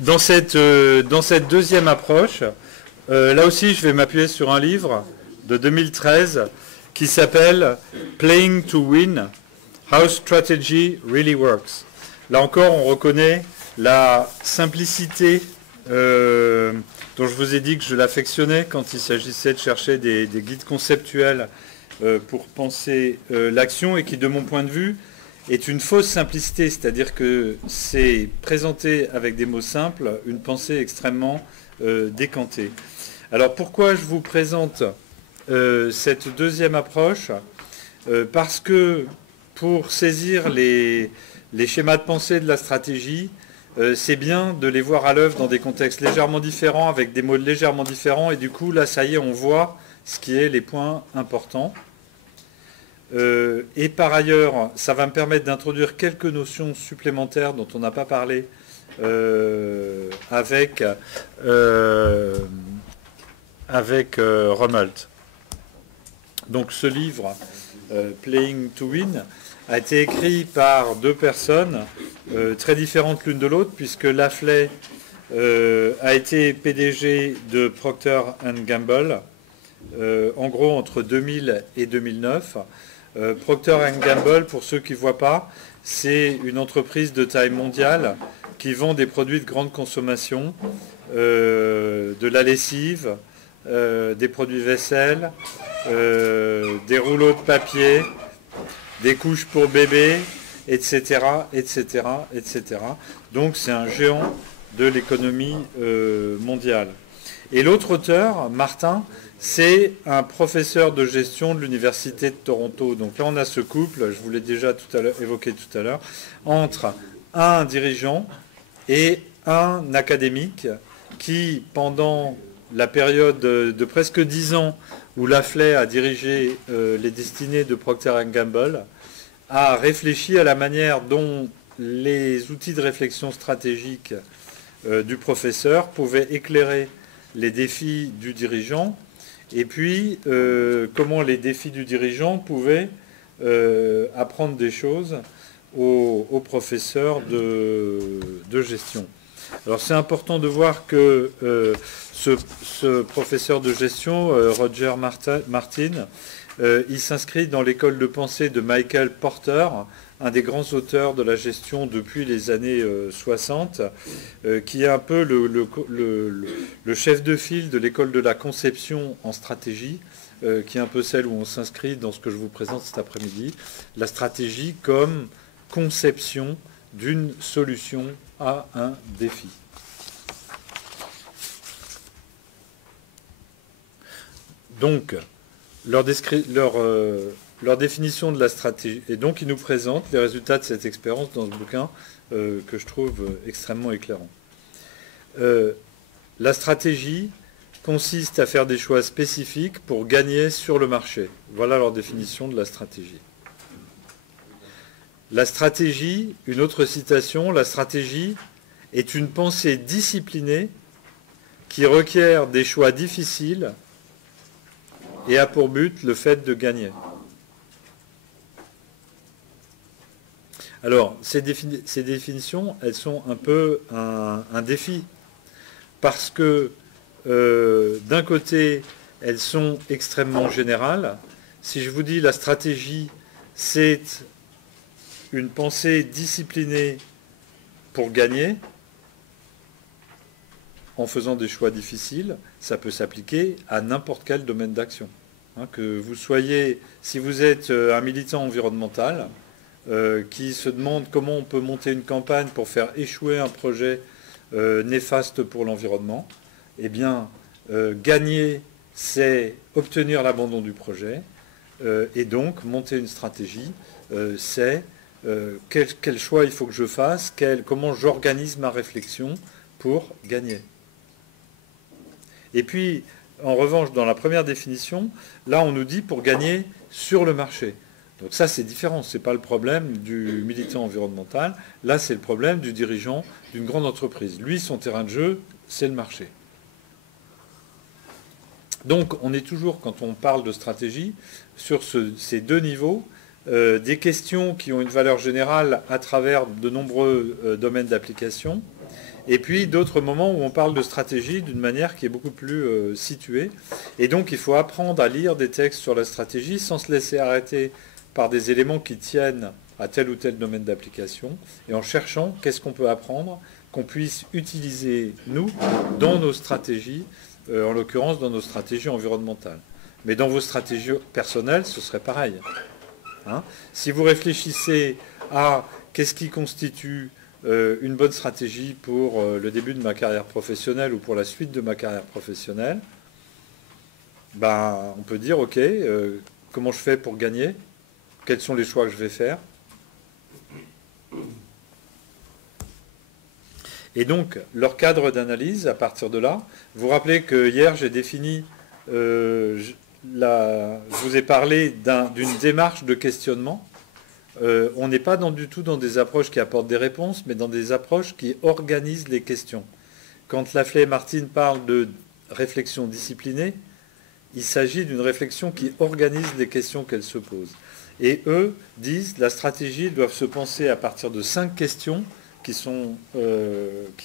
Dans cette deuxième approche, là aussi, je vais m'appuyer sur un livre de 2013 qui s'appelle Playing to Win, How Strategy Really Works. Là encore, on reconnaît la simplicité dont je vous ai dit que je l'affectionnais quand il s'agissait de chercher des guides conceptuels pour penser l'action, et qui, de mon point de vue, est une fausse simplicité, c'est-à-dire que c'est présenté avec des mots simples une pensée extrêmement décantée. Alors pourquoi je vous présente cette deuxième approche? Parce que pour saisir les schémas de pensée de la stratégie, c'est bien de les voir à l'œuvre dans des contextes légèrement différents, avec des mots légèrement différents, et du coup, là, ça y est, on voit ce qui est les points importants. Et par ailleurs, ça va me permettre d'introduire quelques notions supplémentaires dont on n'a pas parlé avec Rummelt. Donc ce livre, Playing to Win, a été écrit par deux personnes très différentes l'une de l'autre, puisque Lafley a été PDG de Procter & Gamble, en gros entre 2000 et 2009. Procter & Gamble, pour ceux qui ne voient pas, c'est une entreprise de taille mondiale qui vend des produits de grande consommation, de la lessive, des produits vaisselle, des rouleaux de papier, des couches pour bébés, etc., etc., etc. Donc c'est un géant de l'économie mondiale. Et l'autre auteur, Martin, c'est un professeur de gestion de l'Université de Toronto. Donc là, on a ce couple, je vous l'ai déjà évoqué tout à l'heure, entre un dirigeant et un académique qui, pendant la période de presque 10 ans où Lafley a dirigé les destinées de Procter & Gamble, a réfléchi à la manière dont les outils de réflexion stratégique du professeur pouvaient éclairer les défis du dirigeant, et puis comment les défis du dirigeant pouvaient apprendre des choses aux professeurs de gestion. Alors c'est important de voir que ce professeur de gestion, Roger Martin, il s'inscrit dans l'école de pensée de Michael Porter, un des grands auteurs de la gestion depuis les années 60, qui est un peu le chef de file de l'école de la conception en stratégie, qui est un peu celle où on s'inscrit dans ce que je vous présente cet après-midi, la stratégie comme conception d'une solution à un défi. Donc, leur définition de la stratégie. Et donc, ils nous présentent les résultats de cette expérience dans ce bouquin que je trouve extrêmement éclairant. La stratégie consiste à faire des choix spécifiques pour gagner sur le marché. Voilà leur définition de la stratégie. La stratégie, une autre citation, la stratégie est une pensée disciplinée qui requiert des choix difficiles et a pour but le fait de gagner. Alors, ces définitions, elles sont un peu un défi, parce que d'un côté, elles sont extrêmement générales. Si je vous dis la stratégie, c'est une pensée disciplinée pour gagner, en faisant des choix difficiles, ça peut s'appliquer à n'importe quel domaine d'action. Que vous soyez, si vous êtes un militant environnemental, qui se demande comment on peut monter une campagne pour faire échouer un projet néfaste pour l'environnement, eh bien, gagner, c'est obtenir l'abandon du projet, et donc monter une stratégie, c'est quel choix il faut que je fasse, comment j'organise ma réflexion pour gagner. Et puis, en revanche, dans la première définition, là, on nous dit pour gagner sur le marché. Donc ça, c'est différent. Ce n'est pas le problème du militant environnemental. Là, c'est le problème du dirigeant d'une grande entreprise. Lui, son terrain de jeu, c'est le marché. Donc, on est toujours, quand on parle de stratégie, sur ces deux niveaux, des questions qui ont une valeur générale à travers de nombreux domaines d'application, Et puis d'autres moments où on parle de stratégie d'une manière qui est beaucoup plus située. Et donc il faut apprendre à lire des textes sur la stratégie sans se laisser arrêter par des éléments qui tiennent à tel ou tel domaine d'application, et en cherchant qu'est-ce qu'on peut apprendre, qu'on puisse utiliser, nous, dans nos stratégies, en l'occurrence dans nos stratégies environnementales. Mais dans vos stratégies personnelles, ce serait pareil. Hein, si vous réfléchissez à qu'est-ce qui constitue une bonne stratégie pour le début de ma carrière professionnelle ou pour la suite de ma carrière professionnelle, ben, on peut dire, ok, comment je fais pour gagner? Quels sont les choix que je vais faire? Et donc, leur cadre d'analyse, à partir de là, vous rappelez que hier, j'ai défini, je vous ai parlé d'une démarche de questionnement. On n'est pas du tout dans des approches qui apportent des réponses, mais dans des approches qui organisent les questions. Quand Lafley et Martin parlent de réflexion disciplinée, il s'agit d'une réflexion qui organise les questions qu'elles se posent. Et eux disent la stratégie doit se penser à partir de 5 questions qui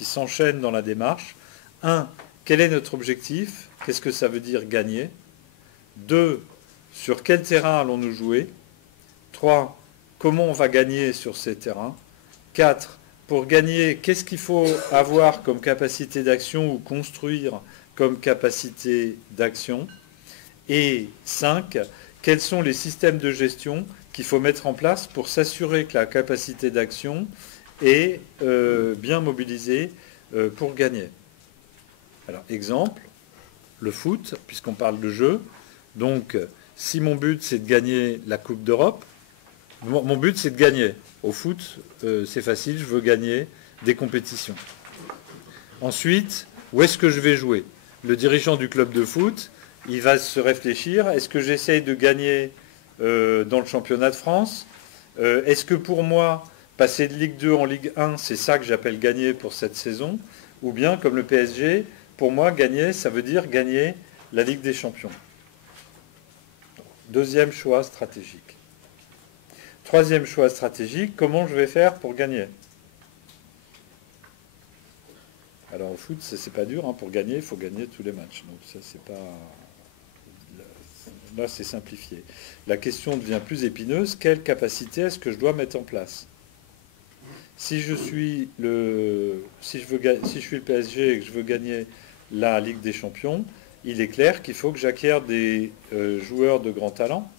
s'enchaînent dans la démarche. 1. Quel est notre objectif? Qu'est-ce que ça veut dire gagner? 2. Sur quel terrain allons-nous jouer? 3. Comment on va gagner sur ces terrains? 4. Pour gagner, qu'est-ce qu'il faut avoir comme capacité d'action ou construire comme capacité d'action? Et 5. Quels sont les systèmes de gestion qu'il faut mettre en place pour s'assurer que la capacité d'action est bien mobilisée pour gagner? Alors, exemple, le foot, puisqu'on parle de jeu. Donc, si mon but, c'est de gagner la Coupe d'Europe, mon but, c'est de gagner. Au foot, c'est facile, je veux gagner des compétitions. Ensuite, où est-ce que je vais jouer? Le dirigeant du club de foot, il va se réfléchir, est-ce que j'essaye de gagner dans le championnat de France? Est-ce que pour moi, passer de Ligue 2 en Ligue 1, c'est ça que j'appelle gagner pour cette saison? Ou bien, comme le PSG, pour moi, gagner, ça veut dire gagner la Ligue des Champions. Deuxième choix stratégique. Troisième choix stratégique, comment je vais faire pour gagner? Alors au foot, c'est pas dur, hein, pour gagner, il faut gagner tous les matchs. Donc ça, c'est pas... Là, c'est simplifié. La question devient plus épineuse. Quelle capacité est-ce que je dois mettre en place? Si je suis le PSG et que je veux gagner la Ligue des Champions, il est clair qu'il faut que j'acquière des joueurs de grand talent,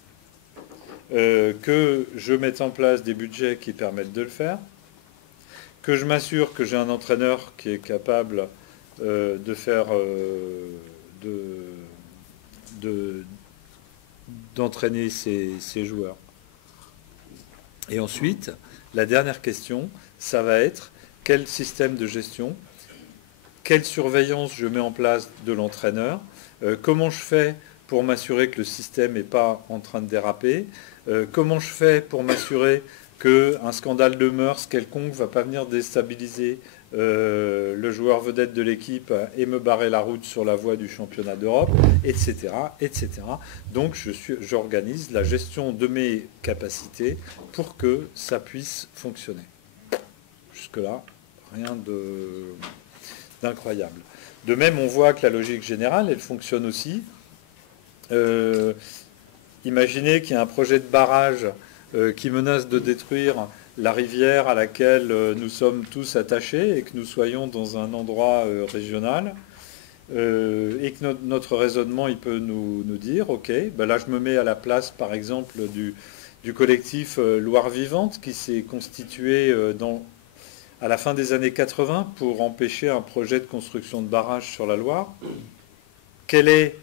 que je mette en place des budgets qui permettent de le faire, que je m'assure que j'ai un entraîneur qui est capable d'entraîner ces joueurs. Et ensuite, la dernière question, ça va être quel système de gestion, quelle surveillance je mets en place de l'entraîneur, comment je fais pour m'assurer que le système n'est pas en train de déraper, comment je fais pour m'assurer qu'un scandale de mœurs quelconque ne va pas venir déstabiliser le joueur vedette de l'équipe et me barrer la route sur la voie du championnat d'Europe, etc., etc. Donc j'organise la gestion de mes capacités pour que ça puisse fonctionner. Jusque-là, rien d'incroyable. De même, on voit que la logique générale, elle fonctionne aussi. Imaginez qu'il y a un projet de barrage qui menace de détruire la rivière à laquelle nous sommes tous attachés et que nous soyons dans un endroit régional et que notre raisonnement il peut nous dire ok, ben là je me mets à la place par exemple du collectif Loire Vivante qui s'est constitué à la fin des années 80 pour empêcher un projet de construction de barrage sur la Loire. Quel est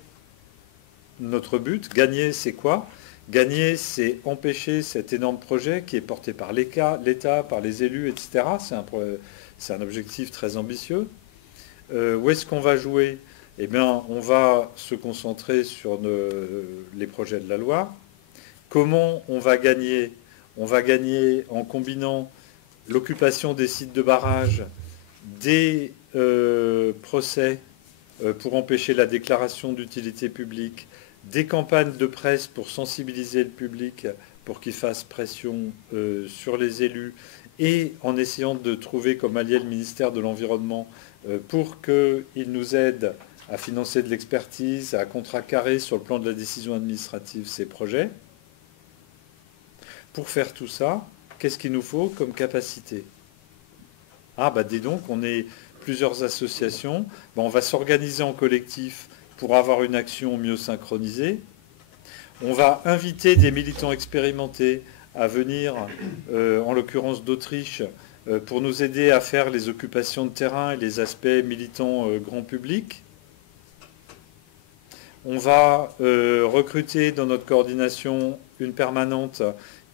notre but? Gagner, c'est quoi? Gagner, c'est empêcher cet énorme projet qui est porté par l'État, par les élus, etc. C'est un objectif très ambitieux. Où est-ce qu'on va jouer? Eh bien, on va se concentrer sur les projets de la Loire. Comment on va gagner? On va gagner en combinant l'occupation des sites de barrage, des procès pour empêcher la déclaration d'utilité publique, des campagnes de presse pour sensibiliser le public, pour qu'il fasse pression sur les élus et en essayant de trouver comme allié le ministère de l'Environnement pour qu'il nous aide à financer de l'expertise, à contrecarrer sur le plan de la décision administrative ces projets. Pour faire tout ça, qu'est-ce qu'il nous faut comme capacité? Ah bah dis donc, on est plusieurs associations, on va s'organiser en collectif pour avoir une action mieux synchronisée. On va inviter des militants expérimentés à venir, en l'occurrence d'Autriche, pour nous aider à faire les occupations de terrain et les aspects militants grand public. On va recruter dans notre coordination une permanente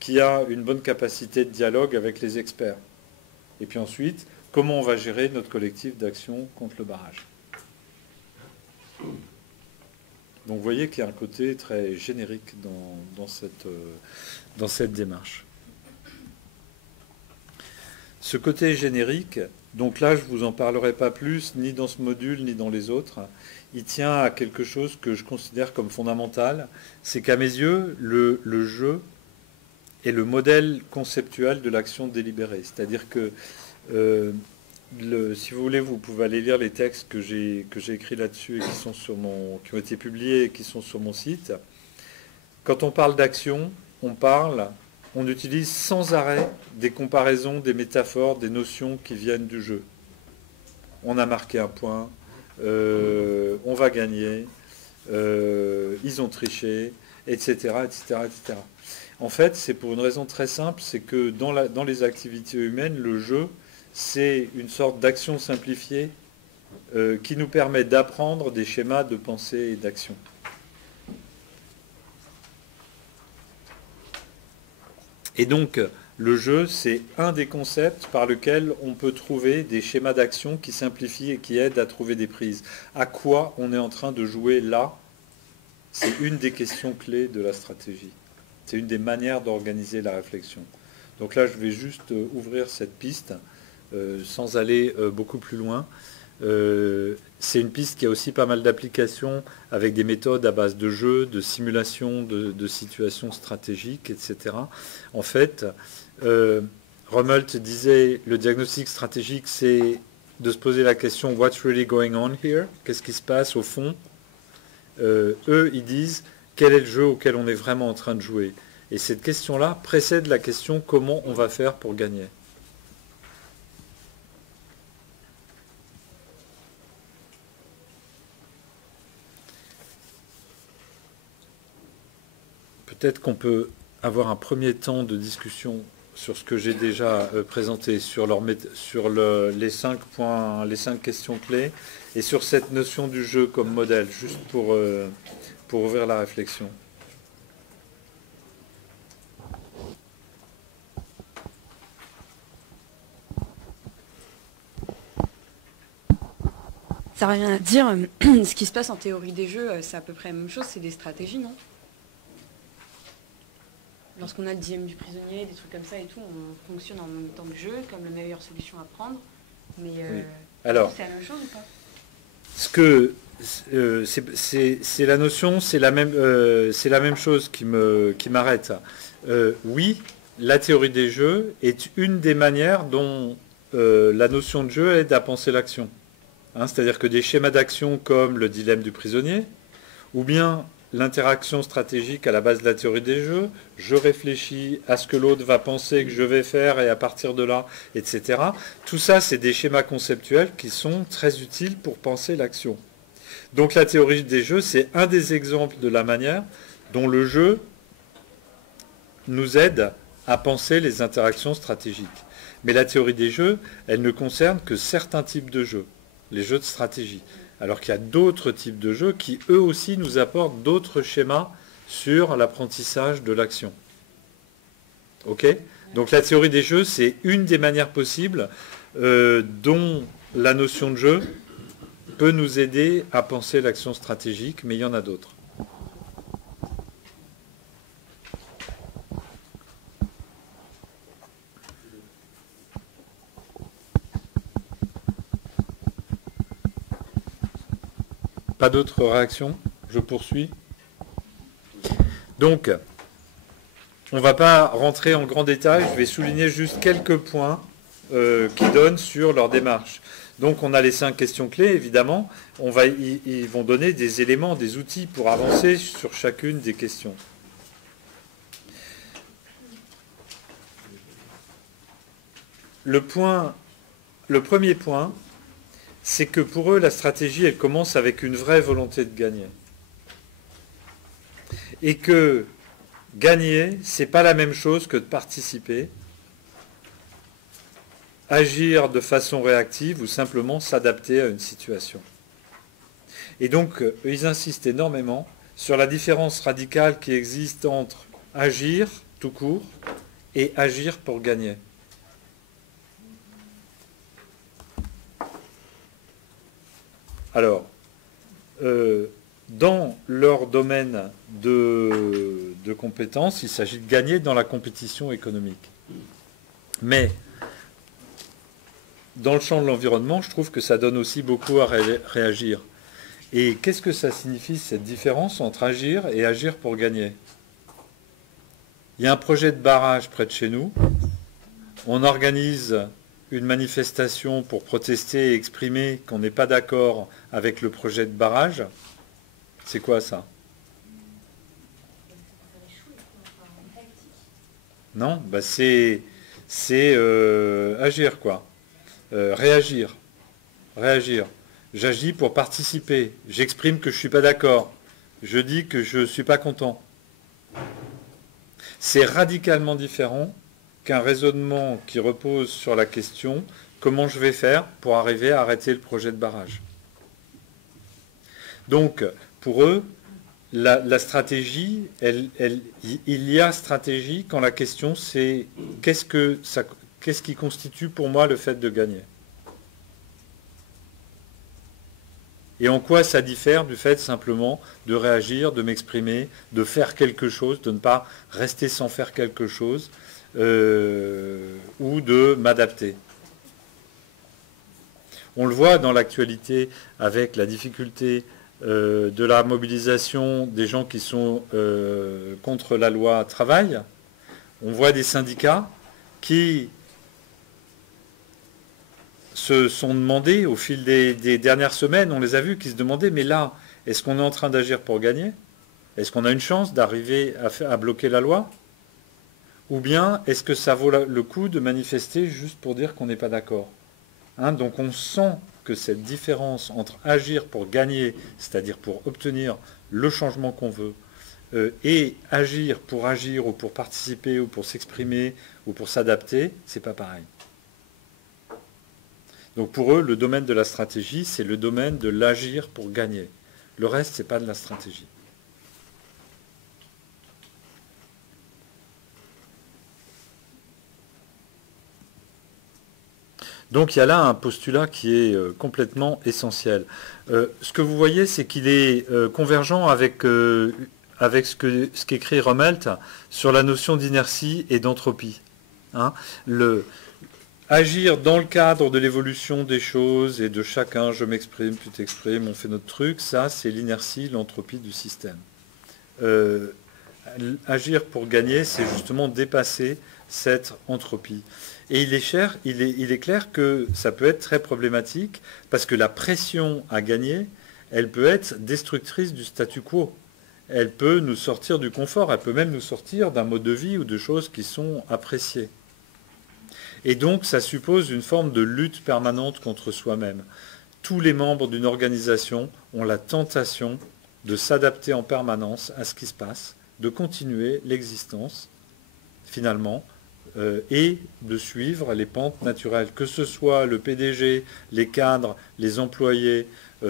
qui a une bonne capacité de dialogue avec les experts. Et puis ensuite, comment on va gérer notre collectif d'action contre le barrage. Donc vous voyez qu'il y a un côté très générique dans cette démarche. Ce côté générique, donc là je ne vous en parlerai pas plus, ni dans ce module, ni dans les autres, il tient à quelque chose que je considère comme fondamental, c'est qu'à mes yeux, le jeu est le modèle conceptuel de l'action délibérée. C'est-à-dire que, si vous voulez, vous pouvez aller lire les textes que j'ai écrits là-dessus et qui ont été publiés et qui sont sur mon site. Quand on parle d'action, on utilise sans arrêt des comparaisons, des métaphores, des notions qui viennent du jeu. On a marqué un point, on va gagner, ils ont triché, etc., etc., etc. En fait, c'est pour une raison très simple, c'est que dans les activités humaines, le jeu, c'est une sorte d'action simplifiée qui nous permet d'apprendre des schémas de pensée et d'action. Et donc, le jeu, c'est un des concepts par lequel on peut trouver des schémas d'action qui simplifient et qui aident à trouver des prises. À quoi on est en train de jouer là? C'est une des questions clés de la stratégie. C'est une des manières d'organiser la réflexion. Donc là, je vais juste ouvrir cette piste sans aller beaucoup plus loin. C'est une piste qui a aussi pas mal d'applications avec des méthodes à base de jeux, de simulation, de situations stratégiques, etc. En fait, Rummelt disait le diagnostic stratégique, c'est de se poser la question « What's really going on here ?» Qu'est-ce qui se passe au fond? Eux, ils disent « Quel est le jeu auquel on est vraiment en train de jouer ?» Et cette question-là précède la question « Comment on va faire pour gagner ?» Peut-être qu'on peut avoir un premier temps de discussion sur ce que j'ai déjà présenté, sur les 5 points, les 5 questions clés, et sur cette notion du jeu comme modèle, juste pour ouvrir la réflexion. Ça revient à dire, ce qui se passe en théorie des jeux, c'est à peu près la même chose, c'est des stratégies, non? Lorsqu'on a le dilemme du prisonnier, des trucs comme ça et tout, on fonctionne en même temps que jeu, comme la meilleure solution à prendre. Mais oui. Alors, c'est la même chose ou pas? Ce que c'est la notion, c'est la même chose qui m'arrête. Oui, la théorie des jeux est une des manières dont la notion de jeu aide à penser l'action. Hein, c'est-à-dire que des schémas d'action comme le dilemme du prisonnier, ou bien l'interaction stratégique à la base de la théorie des jeux, je réfléchis à ce que l'autre va penser que je vais faire et à partir de là, etc. Tout ça, c'est des schémas conceptuels qui sont très utiles pour penser l'action. Donc la théorie des jeux, c'est un des exemples de la manière dont le jeu nous aide à penser les interactions stratégiques. Mais la théorie des jeux, elle ne concerne que certains types de jeux, les jeux de stratégie. Alors qu'il y a d'autres types de jeux qui, eux aussi, nous apportent d'autres schémas sur l'apprentissage de l'action. Ok ? Donc la théorie des jeux, c'est une des manières possibles dont la notion de jeu peut nous aider à penser l'action stratégique, mais il y en a d'autres. Pas d'autres réactions? Je poursuis. Donc, on ne va pas rentrer en grand détail, je vais souligner juste quelques points qui donnent sur leur démarche. Donc on a les 5 questions clés, évidemment. Ils vont donner des éléments, des outils pour avancer sur chacune des questions. Le premier point, c'est que pour eux, la stratégie, elle commence avec une vraie volonté de gagner. Et que gagner, ce n'est pas la même chose que de participer, agir de façon réactive ou simplement s'adapter à une situation. Et donc, ils insistent énormément sur la différence radicale qui existe entre agir tout court et agir pour gagner. Alors, dans leur domaine de compétences, il s'agit de gagner dans la compétition économique. Mais dans le champ de l'environnement, je trouve que ça donne aussi beaucoup à réagir. Et qu'est-ce que ça signifie, cette différence entre agir et agir pour gagner? Il y a un projet de barrage près de chez nous. On organise une manifestation pour protester et exprimer qu'on n'est pas d'accord avec le projet de barrage. C'est quoi ça? Non, bah c'est agir, quoi. Réagir. J'agis pour participer. J'exprime que je ne suis pas d'accord. Je dis que je ne suis pas content. C'est radicalement différent qu'un raisonnement qui repose sur la question « Comment je vais faire pour arriver à arrêter le projet de barrage ?» Donc, pour eux, la stratégie, il y a stratégie quand la question c'est qu'est-ce qui constitue pour moi le fait de gagner? Et en quoi ça diffère du fait simplement de réagir, de m'exprimer, de faire quelque chose, de ne pas rester sans faire quelque chose, ou de m'adapter. On le voit dans l'actualité avec la difficulté de la mobilisation des gens qui sont contre la loi travail. On voit des syndicats qui se sont demandés au fil des dernières semaines, on les a vus, qui se demandaient, mais là, est-ce qu'on est en train d'agir pour gagner? Est-ce qu'on a une chance d'arriver à bloquer la loi? Ou bien est-ce que ça vaut le coup de manifester juste pour dire qu'on n'est pas d'accord? Donc on sent que cette différence entre agir pour gagner, c'est-à-dire pour obtenir le changement qu'on veut, et agir ou pour participer ou pour s'exprimer ou pour s'adapter, c'est pas pareil. Donc pour eux, le domaine de la stratégie, c'est le domaine de l'agir pour gagner. Le reste, c'est pas de la stratégie. Donc il y a là un postulat qui est complètement essentiel. Ce que vous voyez, c'est qu'il est convergent avec ce qu'écrit Rummelt sur la notion d'inertie et d'entropie. Agir dans le cadre de l'évolution des choses et de chacun, je m'exprime, tu t'exprimes, on fait notre truc, ça c'est l'inertie, l'entropie du système. Agir pour gagner, c'est justement dépasser cette entropie. Et il est clair que ça peut être très problématique parce que la pression à gagner, elle peut être destructrice du statu quo. Elle peut nous sortir du confort, elle peut même nous sortir d'un mode de vie ou de choses qui sont appréciées. Et donc ça suppose une forme de lutte permanente contre soi-même. Tous les membres d'une organisation ont la tentation de s'adapter en permanence à ce qui se passe, de continuer l'existence, finalement, et de suivre les pentes naturelles, que ce soit le PDG, les cadres, les employés,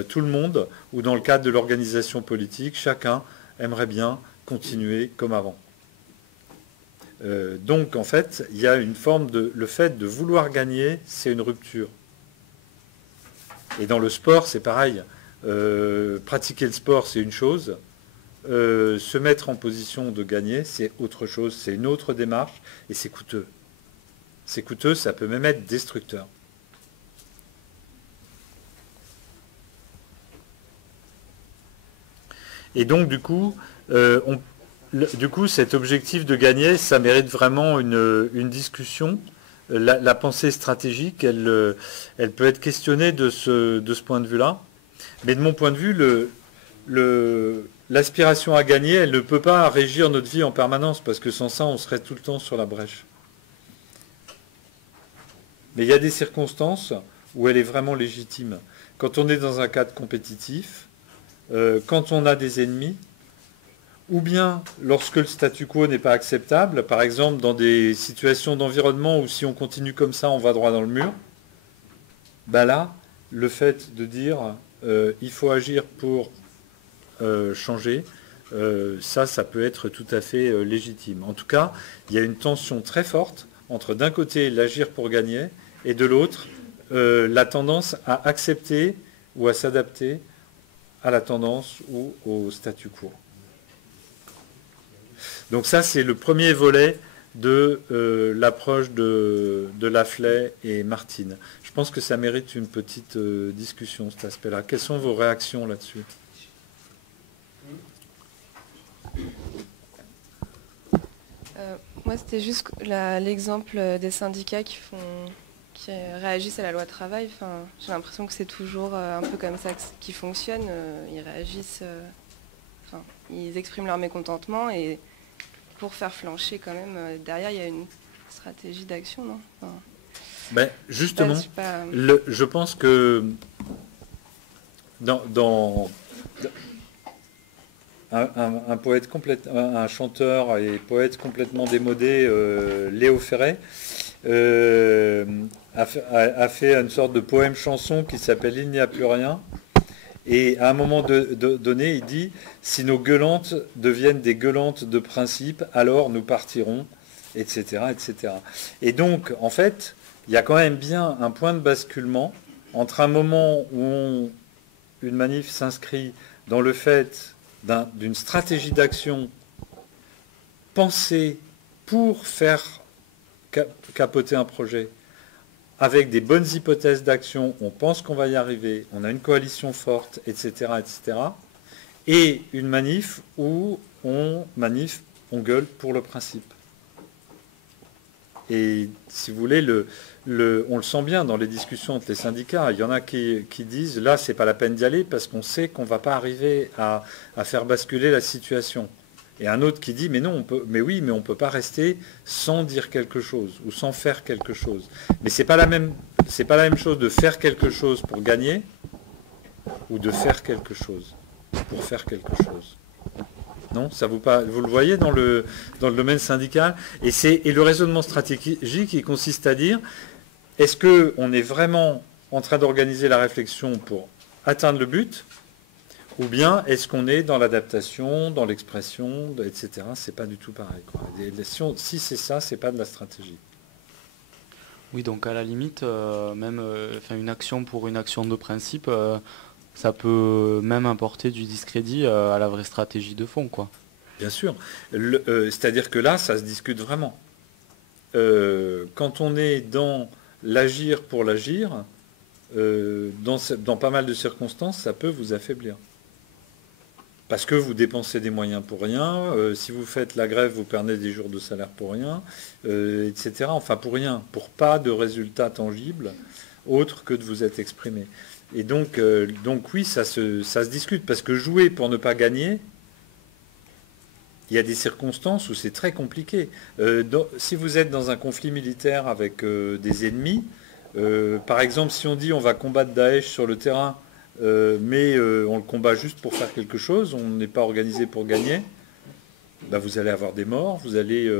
tout le monde, ou dans le cadre de l'organisation politique, chacun aimerait bien continuer comme avant. Donc en fait, il y a une forme de... Le fait de vouloir gagner, c'est une rupture. Et dans le sport, c'est pareil. Pratiquer le sport, c'est une chose. Se mettre en position de gagner, c'est autre chose, c'est une autre démarche, et c'est coûteux. C'est coûteux, ça peut même être destructeur. Et donc, du coup, Du coup, cet objectif de gagner, ça mérite vraiment une discussion. La pensée stratégique, elle peut être questionnée de ce point de vue-là. Mais de mon point de vue, l'aspiration à gagner, elle ne peut pas régir notre vie en permanence, parce que sans ça, on serait tout le temps sur la brèche. Mais il y a des circonstances où elle est vraiment légitime. Quand on est dans un cadre compétitif, quand on a des ennemis, ou bien lorsque le statu quo n'est pas acceptable, par exemple dans des situations d'environnement où si on continue comme ça, on va droit dans le mur, ben là, le fait de dire il faut agir pour changer, ça peut être tout à fait légitime. En tout cas, il y a une tension très forte entre d'un côté l'agir pour gagner et de l'autre la tendance à accepter ou à s'adapter à la tendance ou au statu quo. Donc ça, c'est le premier volet de l'approche de Lafley et Martine. Je pense que ça mérite une petite discussion, cet aspect-là. Quelles sont vos réactions là-dessus ? Moi, c'était juste l'exemple des syndicats qui réagissent à la loi travail. Enfin, j'ai l'impression que c'est toujours un peu comme ça qui fonctionne. Ils réagissent, ils expriment leur mécontentement et pour faire flancher quand même, derrière, il y a une stratégie d'action, non ? Ben, justement, je pense que un chanteur et poète complètement démodé, Léo Ferré, a fait une sorte de poème-chanson qui s'appelle « Il n'y a plus rien ». Et à un moment donné, il dit « Si nos gueulantes deviennent des gueulantes de principe, alors nous partirons, etc. etc. » Et donc, en fait, il y a quand même bien un point de basculement entre un moment où une manif s'inscrit dans le fait d'une stratégie d'action pensée pour faire capoter un projet, avec des bonnes hypothèses d'action, on pense qu'on va y arriver, on a une coalition forte, etc., etc., et une manif où on gueule pour le principe. Et si vous voulez, on le sent bien dans les discussions entre les syndicats. Il y en a qui disent, là, c'est pas la peine d'y aller parce qu'on sait qu'on ne va pas arriver à faire basculer la situation. Et un autre qui dit, mais non, on ne peut pas rester sans dire quelque chose ou sans faire quelque chose. Mais c'est pas la même chose de faire quelque chose pour gagner ou de faire quelque chose pour faire quelque chose. Non, ça vous le voyez dans le domaine syndical. Et le raisonnement stratégique, il consiste à dire, est-ce qu'on est vraiment en train d'organiser la réflexion pour atteindre le but ? Ou bien est-ce qu'on est dans l'adaptation, dans l'expression, etc. C'est pas du tout pareil, quoi. Si c'est ça, c'est pas de la stratégie. Oui, donc à la limite, même une action pour une action de principe, ça peut même apporter du discrédit à la vraie stratégie de fond, quoi. Bien sûr. C'est-à-dire que là, ça se discute vraiment. Quand on est dans l'agir pour l'agir, dans pas mal de circonstances, ça peut vous affaiblir. Parce que vous dépensez des moyens pour rien, si vous faites la grève, vous perdez des jours de salaire pour rien, etc. Enfin pour rien, pour pas de résultats tangibles, autres que de vous être exprimé. Et donc oui, ça se discute, parce que jouer pour ne pas gagner, il y a des circonstances où c'est très compliqué. Si vous êtes dans un conflit militaire avec des ennemis, par exemple, si on dit on va combattre Daesh sur le terrain, mais on le combat juste pour faire quelque chose, on n'est pas organisé pour gagner, ben vous allez avoir des morts, vous allez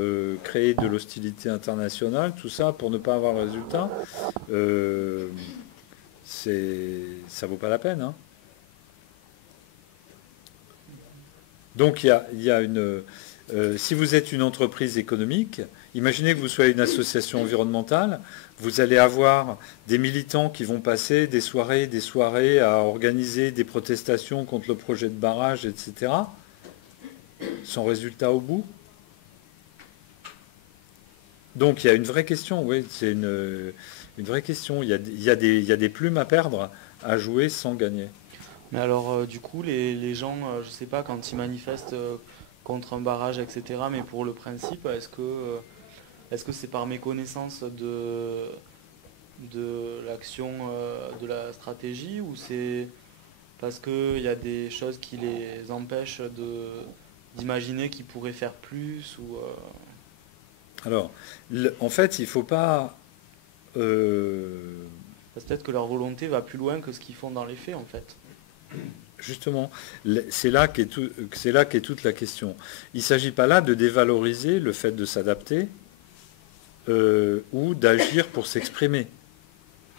créer de l'hostilité internationale, tout ça pour ne pas avoir le résultat. Ça vaut pas la peine. Hein. Donc il y a si vous êtes une entreprise économique, imaginez que vous soyez une association environnementale, vous allez avoir des militants qui vont passer des soirées à organiser des protestations contre le projet de barrage, etc. Sans résultat au bout. Donc il y a une vraie question, oui, c'est une vraie question. Il y a des plumes à perdre, à jouer sans gagner. Mais alors, du coup, les gens, je sais pas, quand ils manifestent contre un barrage, etc. Mais pour le principe, est-ce que c'est par méconnaissance de l'action, de la stratégie, ou c'est parce qu'il y a des choses qui les empêchent d'imaginer qu'ils pourraient faire plus ou, Alors, en fait, il ne faut pas... Parce que peut-être que leur volonté va plus loin que ce qu'ils font dans les faits, en fait. Justement, c'est là qu'est toute la question. Il ne s'agit pas là de dévaloriser le fait de s'adapter ou d'agir pour s'exprimer.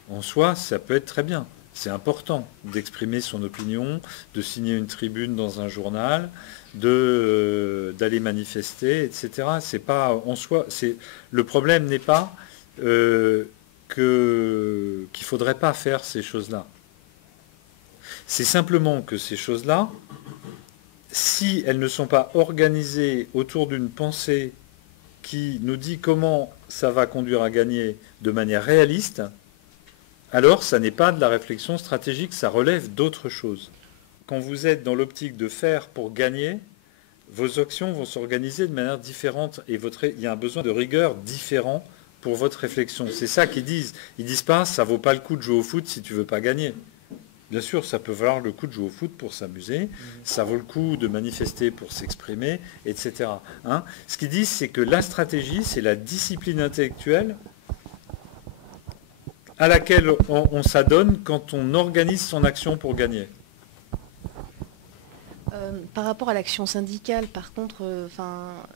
En soi, ça peut être très bien. C'est important d'exprimer son opinion, de signer une tribune dans un journal, d'aller manifester, etc. C'est pas en soi. Le problème n'est pas qu'il ne faudrait pas faire ces choses-là. C'est simplement que ces choses-là, si elles ne sont pas organisées autour d'une pensée qui nous dit comment ça va conduire à gagner de manière réaliste, alors ça n'est pas de la réflexion stratégique, ça relève d'autre chose. Quand vous êtes dans l'optique de faire pour gagner, vos actions vont s'organiser de manière différente et il y a un besoin de rigueur différent pour votre réflexion. C'est ça qu'ils disent. Ils disent pas ça vaut pas le coup de jouer au foot si tu veux pas gagner. Bien sûr, ça peut valoir le coup de jouer au foot pour s'amuser, ça vaut le coup de manifester pour s'exprimer, etc. Ce qu'ils disent, c'est que la stratégie, c'est la discipline intellectuelle à laquelle on s'adonne quand on organise son action pour gagner. Par rapport à l'action syndicale, par contre,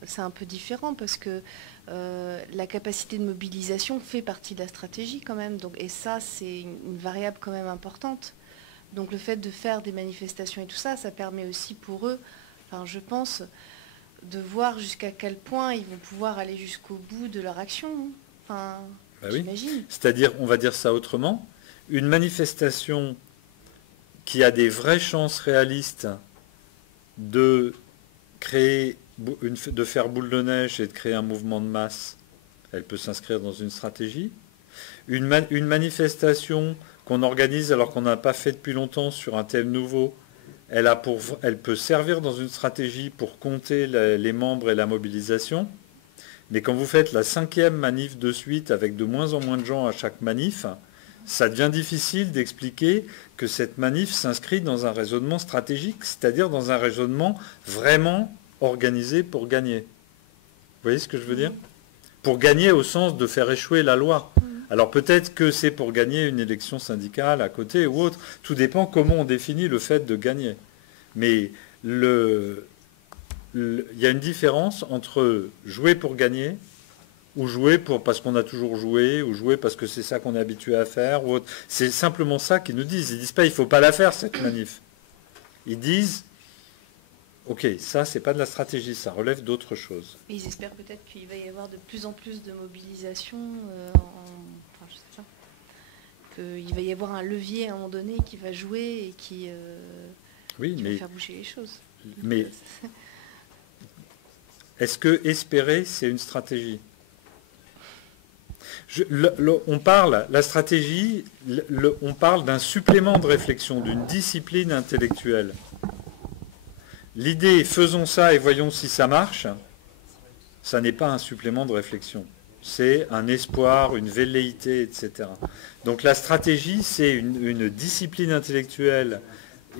c'est un peu différent parce que la capacité de mobilisation fait partie de la stratégie quand même. Donc, et ça, c'est une variable quand même importante. Donc le fait de faire des manifestations et tout ça, ça permet aussi pour eux, je pense, de voir jusqu'à quel point ils vont pouvoir aller jusqu'au bout de leur action. J'imagine. Oui. C'est-à-dire, on va dire ça autrement, une manifestation qui a des vraies chances réalistes de faire boule de neige et de créer un mouvement de masse, elle peut s'inscrire dans une stratégie. Une manifestation qu'on organise alors qu'on n'a pas fait depuis longtemps sur un thème nouveau, elle peut servir dans une stratégie pour compter les membres et la mobilisation. Mais quand vous faites la 5e manif de suite avec de moins en moins de gens à chaque manif, ça devient difficile d'expliquer que cette manif s'inscrit dans un raisonnement stratégique, c'est-à-dire dans un raisonnement vraiment organisé pour gagner. Vous voyez ce que je veux dire ? Pour gagner au sens de faire échouer la loi. Alors peut-être que c'est pour gagner une élection syndicale à côté ou autre. Tout dépend comment on définit le fait de gagner. Mais il y a une différence entre jouer pour gagner ou jouer parce qu'on a toujours joué, ou jouer parce que c'est ça qu'on est habitué à faire. Ou autre. C'est simplement ça qu'ils nous disent. Ils ne disent pas il ne faut pas la faire cette manif. Ils disent ok, ça c'est pas de la stratégie, ça relève d'autre chose. Et ils espèrent peut-être qu'il va y avoir de plus en plus de mobilisation, je sais pas, qu'il va y avoir un levier à un moment donné qui va jouer et qui va faire bouger les choses. Mais est-ce que espérer c'est une stratégie ? On parle, la stratégie, on parle d'un supplément de réflexion, d'une discipline intellectuelle. L'idée, faisons ça et voyons si ça marche, ça n'est pas un supplément de réflexion. C'est un espoir, une velléité, etc. Donc la stratégie, c'est une discipline intellectuelle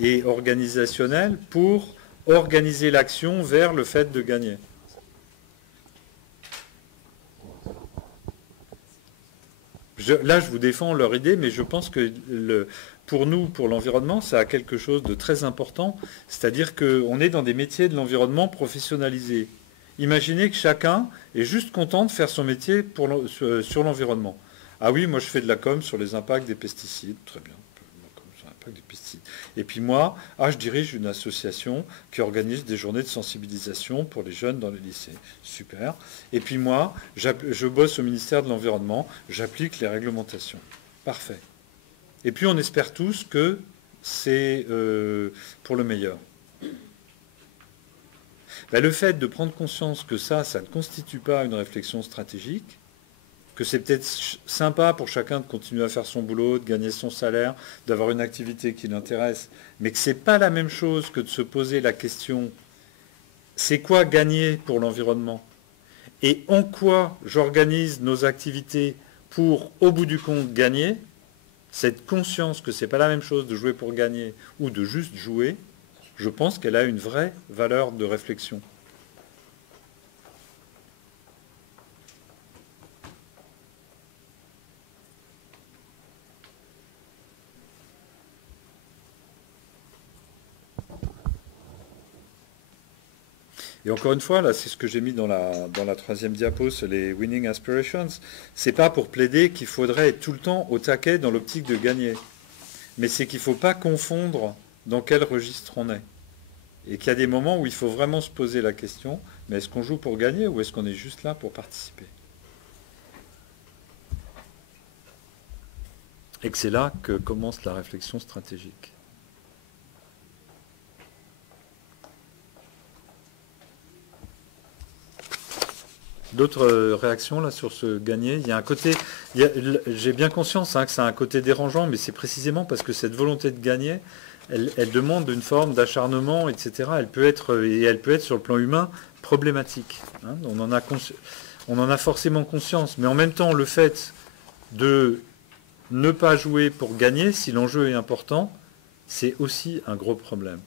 et organisationnelle pour organiser l'action vers le fait de gagner. Là, je vous défends leur idée, mais je pense que pour nous, pour l'environnement, ça a quelque chose de très important. C'est-à-dire qu'on est dans des métiers de l'environnement professionnalisés. Imaginez que chacun est juste content de faire son métier sur l'environnement. Ah oui, moi je fais de la com sur les impacts des pesticides. Très bien. Sur l'impact des pesticides. Et puis moi, je dirige une association qui organise des journées de sensibilisation pour les jeunes dans les lycées. Super. Et puis moi, je bosse au ministère de l'Environnement, j'applique les réglementations. Parfait. Et puis on espère tous que c'est pour le meilleur. Le fait de prendre conscience que ça ne constitue pas une réflexion stratégique, que c'est peut-être sympa pour chacun de continuer à faire son boulot, de gagner son salaire, d'avoir une activité qui l'intéresse, mais que ce n'est pas la même chose que de se poser la question, c'est quoi gagner pour l'environnement? Et en quoi j'organise nos activités pour, au bout du compte, gagner? Cette conscience que ce n'est pas la même chose de jouer pour gagner ou de juste jouer, je pense qu'elle a une vraie valeur de réflexion. Et encore une fois, là, c'est ce que j'ai mis dans la troisième diapo, sur les winning aspirations. C'est pas pour plaider qu'il faudrait être tout le temps au taquet dans l'optique de gagner. Mais c'est qu'il ne faut pas confondre dans quel registre on est. Et qu'il y a des moments où il faut vraiment se poser la question, mais est-ce qu'on joue pour gagner ou est-ce qu'on est juste là pour participer? Et que c'est là que commence la réflexion stratégique. D'autres réactions là sur ce gagner? Il y a un côté, j'ai bien conscience que c'est un côté dérangeant, mais c'est précisément parce que cette volonté de gagner, elle demande une forme d'acharnement, etc. Elle peut être sur le plan humain problématique. Hein. On en a forcément conscience, mais en même temps, le fait de ne pas jouer pour gagner, si l'enjeu est important, c'est aussi un gros problème.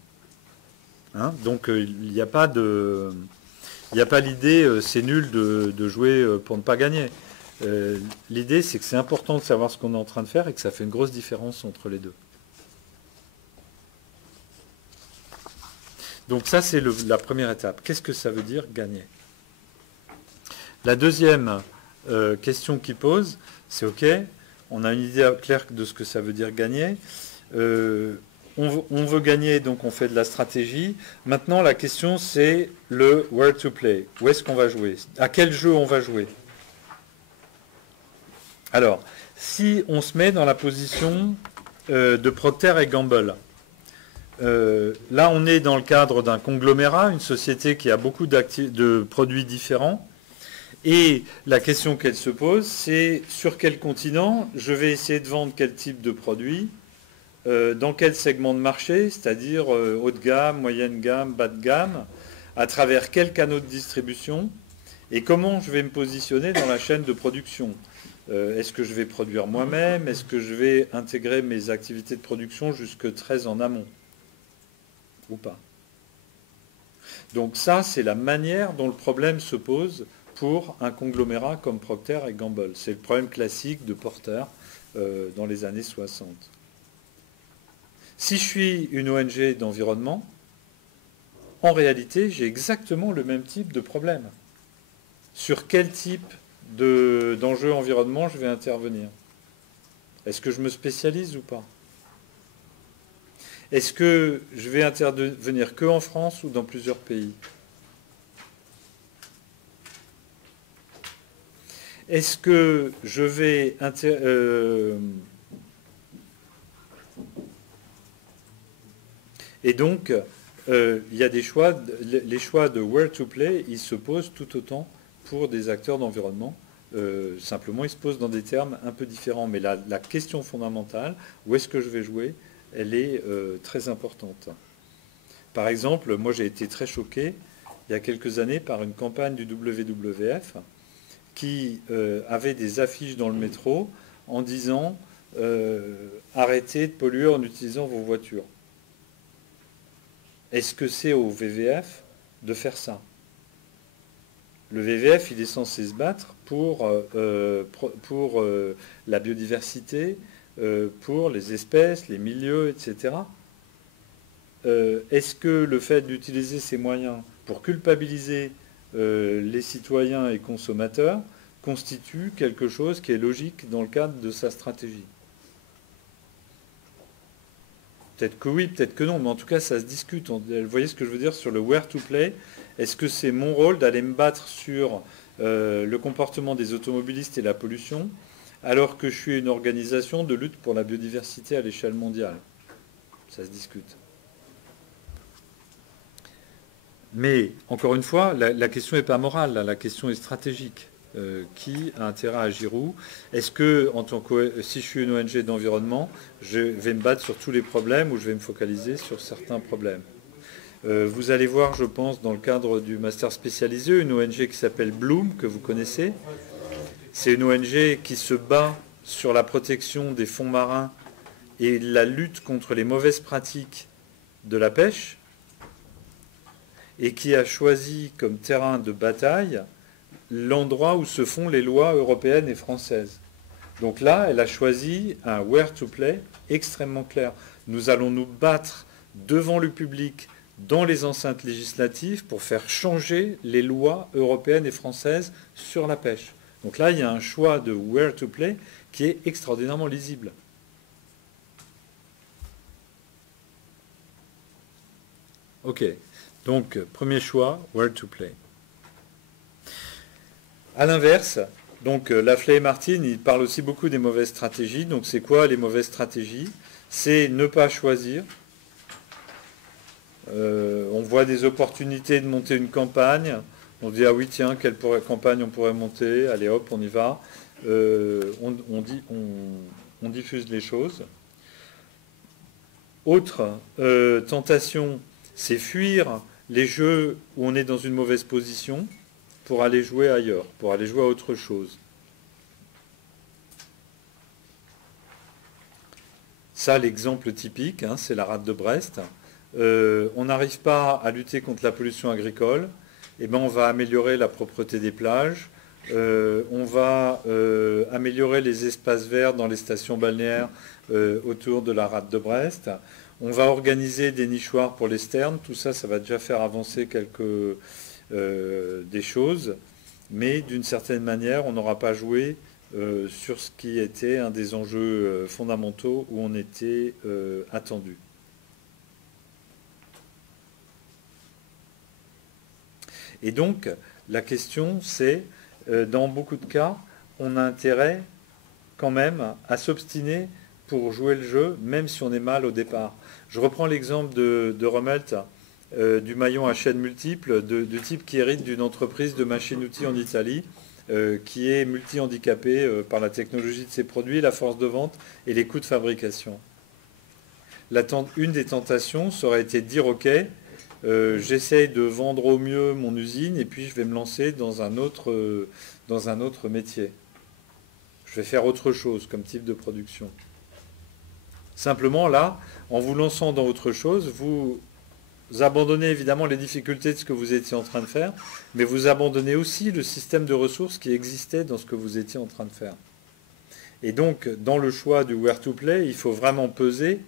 Hein. Donc il n'y a pas de... Il n'y a pas l'idée, c'est nul de jouer pour ne pas gagner. L'idée, c'est que c'est important de savoir ce qu'on est en train de faire et que ça fait une grosse différence entre les deux. Donc ça, c'est la première étape. Qu'est-ce que ça veut dire gagner? La deuxième question qu'il pose, c'est OK, on a une idée claire de ce que ça veut dire gagner. On veut gagner, donc on fait de la stratégie. Maintenant, la question, c'est le where to play. Où est-ce qu'on va jouer? À quel jeu on va jouer? Alors, si on se met dans la position de Procter & Gamble, là, on est dans le cadre d'un conglomérat, une société qui a beaucoup de produits différents. Et la question qu'elle se pose, c'est sur quel continent je vais essayer de vendre quel type de produit? Dans quel segment de marché, c'est-à-dire haut de gamme, moyenne gamme, bas de gamme, à travers quels canaux de distribution, et comment je vais me positionner dans la chaîne de production. Est-ce que je vais produire moi-même? Est-ce que je vais intégrer mes activités de production jusque très en amont? Ou pas? Donc ça, c'est la manière dont le problème se pose pour un conglomérat comme Procter & Gamble. C'est le problème classique de Porter dans les années 60. Si je suis une ONG d'environnement, en réalité, j'ai exactement le même type de problème. Sur quel type d'enjeu environnement je vais intervenir? Est-ce que je me spécialise ou pas? Est-ce que je vais intervenir que en France ou dans plusieurs pays? Est-ce que je vais Et donc, il y a des choix, les choix de where to play, ils se posent tout autant pour des acteurs d'environnement. Simplement, ils se posent dans des termes un peu différents. Mais la question fondamentale, où est-ce que je vais jouer, elle est très importante. Par exemple, moi j'ai été très choqué, il y a quelques années, par une campagne du WWF qui avait des affiches dans le métro en disant « Arrêtez de polluer en utilisant vos voitures ». Est-ce que c'est au VVF de faire ça? Le VVF, il est censé se battre pour la biodiversité, pour les espèces, les milieux, etc. Est-ce que le fait d'utiliser ces moyens pour culpabiliser les citoyens et consommateurs constitue quelque chose qui est logique dans le cadre de sa stratégie? Peut-être que oui, peut-être que non, mais en tout cas, ça se discute. Vous voyez ce que je veux dire sur le where to play? Est-ce que c'est mon rôle d'aller me battre sur le comportement des automobilistes et la pollution, alors que je suis une organisation de lutte pour la biodiversité à l'échelle mondiale? Ça se discute. Mais, encore une fois, la question n'est pas morale, là, la question est stratégique. Qui a intérêt à agir où? Est-ce que, si je suis une ONG d'environnement, je vais me battre sur tous les problèmes ou je vais me focaliser sur certains problèmes? Vous allez voir, je pense, dans le cadre du master spécialisé, une ONG qui s'appelle Bloom, que vous connaissez. C'est une ONG qui se bat sur la protection des fonds marins et la lutte contre les mauvaises pratiques de la pêche, et qui a choisi comme terrain de bataille l'endroit où se font les lois européennes et françaises. Donc là, elle a choisi un where to play extrêmement clair. Nous allons nous battre devant le public dans les enceintes législatives pour faire changer les lois européennes et françaises sur la pêche. Donc là, il y a un choix de where to play qui est extraordinairement lisible. Ok, donc premier choix, where to play. À l'inverse, donc Lafley et Martin, ils parlent aussi beaucoup des mauvaises stratégies. Donc c'est quoi les mauvaises stratégies? C'est ne pas choisir. On voit des opportunités de monter une campagne. On dit, ah oui, tiens, quelle campagne on pourrait monter? Allez, hop, on y va. On diffuse les choses. Autre tentation, c'est fuir les jeux où on est dans une mauvaise position pour aller jouer ailleurs, pour aller jouer à autre chose. Ça, l'exemple typique, hein, c'est la rade de Brest. On n'arrive pas à lutter contre la pollution agricole, eh ben on va améliorer la propreté des plages, on va améliorer les espaces verts dans les stations balnéaires autour de la rade de Brest, on va organiser des nichoirs pour les sternes, tout ça, ça va déjà faire avancer des choses, mais d'une certaine manière, on n'aura pas joué sur ce qui était un des enjeux fondamentaux où on était attendu. Et donc, la question, c'est, dans beaucoup de cas, on a intérêt quand même à s'obstiner pour jouer le jeu, même si on est mal au départ. Je reprends l'exemple de Rommelt, du maillon à chaîne multiple, du type qui hérite d'une entreprise de machines-outils en Italie, qui est multi-handicapé par la technologie de ses produits, la force de vente et les coûts de fabrication. Une des tentations, ça aurait été de dire, OK, j'essaye de vendre au mieux mon usine et puis je vais me lancer dans un autre métier. Je vais faire autre chose comme type de production. Simplement, là, en vous lançant dans autre chose, vous abandonnez évidemment les difficultés de ce que vous étiez en train de faire, mais vous abandonnez aussi le système de ressources qui existait dans ce que vous étiez en train de faire. Et donc, dans le choix du where to play, il faut vraiment peser.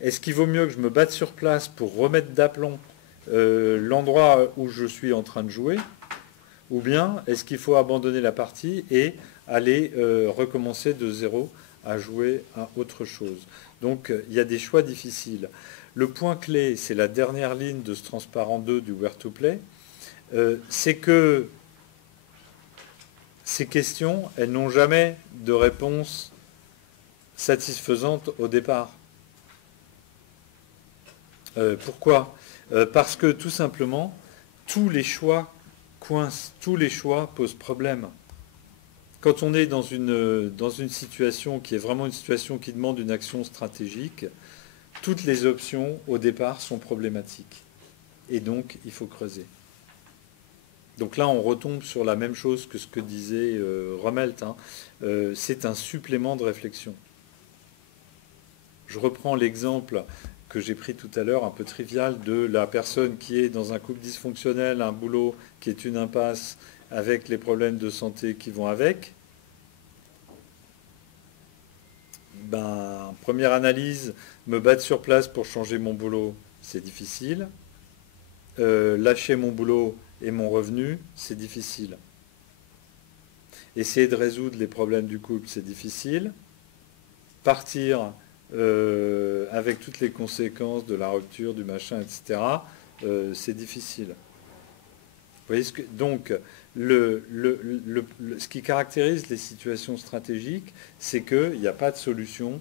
Est-ce qu'il vaut mieux que je me batte sur place pour remettre d'aplomb l'endroit où je suis en train de jouer, ou bien est-ce qu'il faut abandonner la partie et aller recommencer de zéro à jouer à autre chose? Donc il y a des choix difficiles. Le point clé, c'est la dernière ligne de ce transparent 2 du where to play, c'est que ces questions, elles n'ont jamais de réponse satisfaisante au départ. Pourquoi? Parce que tout simplement, tous les choix coincent, tous les choix posent problème. Quand on est dans une situation qui est vraiment une situation qui demande une action stratégique, toutes les options au départ sont problématiques. Et donc, il faut creuser. Donc là, on retombe sur la même chose que ce que disait Rommelt. Hein. C'est un supplément de réflexion. Je reprends l'exemple que j'ai pris tout à l'heure, un peu trivial, de la personne qui est dans un couple dysfonctionnel, un boulot qui est une impasse, avec les problèmes de santé qui vont avec. Première analyse, me battre sur place pour changer mon boulot, c'est difficile. Lâcher mon boulot et mon revenu, c'est difficile. Essayer de résoudre les problèmes du couple, c'est difficile. Partir avec toutes les conséquences de la rupture, du machin, etc., c'est difficile. Vous voyez donc, ce qui caractérise les situations stratégiques, c'est qu'il n'y a pas de solution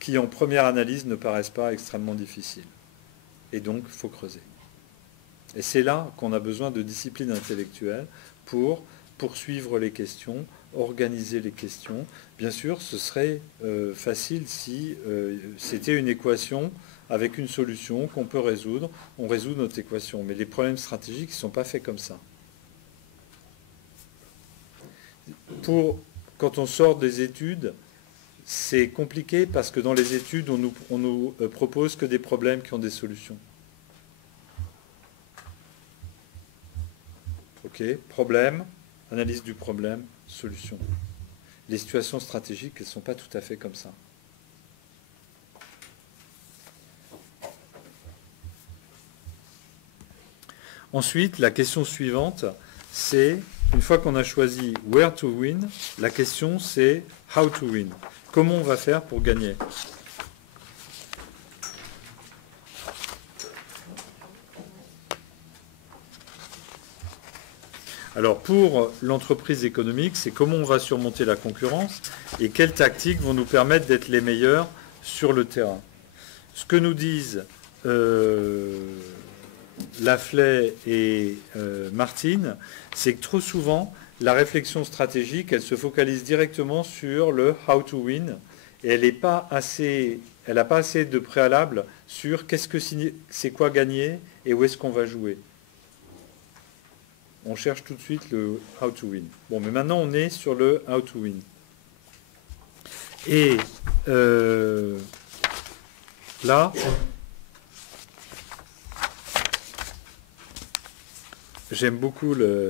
qui, en première analyse, ne paraissent pas extrêmement difficiles. Et donc, il faut creuser. Et c'est là qu'on a besoin de discipline intellectuelle pour poursuivre les questions, organiser les questions. Bien sûr, ce serait facile si c'était une équation avec une solution qu'on peut résoudre, on résout notre équation. Mais les problèmes stratégiques ne sont pas faits comme ça. Quand on sort des études, c'est compliqué parce que dans les études, on nous propose que des problèmes qui ont des solutions. Ok, problème, analyse du problème, solution. Les situations stratégiques, elles ne sont pas tout à fait comme ça. Ensuite, la question suivante, c'est, une fois qu'on a choisi where to win, la question c'est how to win. Comment on va faire pour gagner? Alors pour l'entreprise économique, c'est comment on va surmonter la concurrence et quelles tactiques vont nous permettre d'être les meilleurs sur le terrain. Ce que nous disent Lafley et Martine, c'est que trop souvent, la réflexion stratégique, elle se focalise directement sur le how to win et elle n'a pas assez de préalable sur c'est quoi gagner et où est-ce qu'on va jouer. On cherche tout de suite le how to win. Bon, mais maintenant on est sur le how to win. Et là, j'aime beaucoup les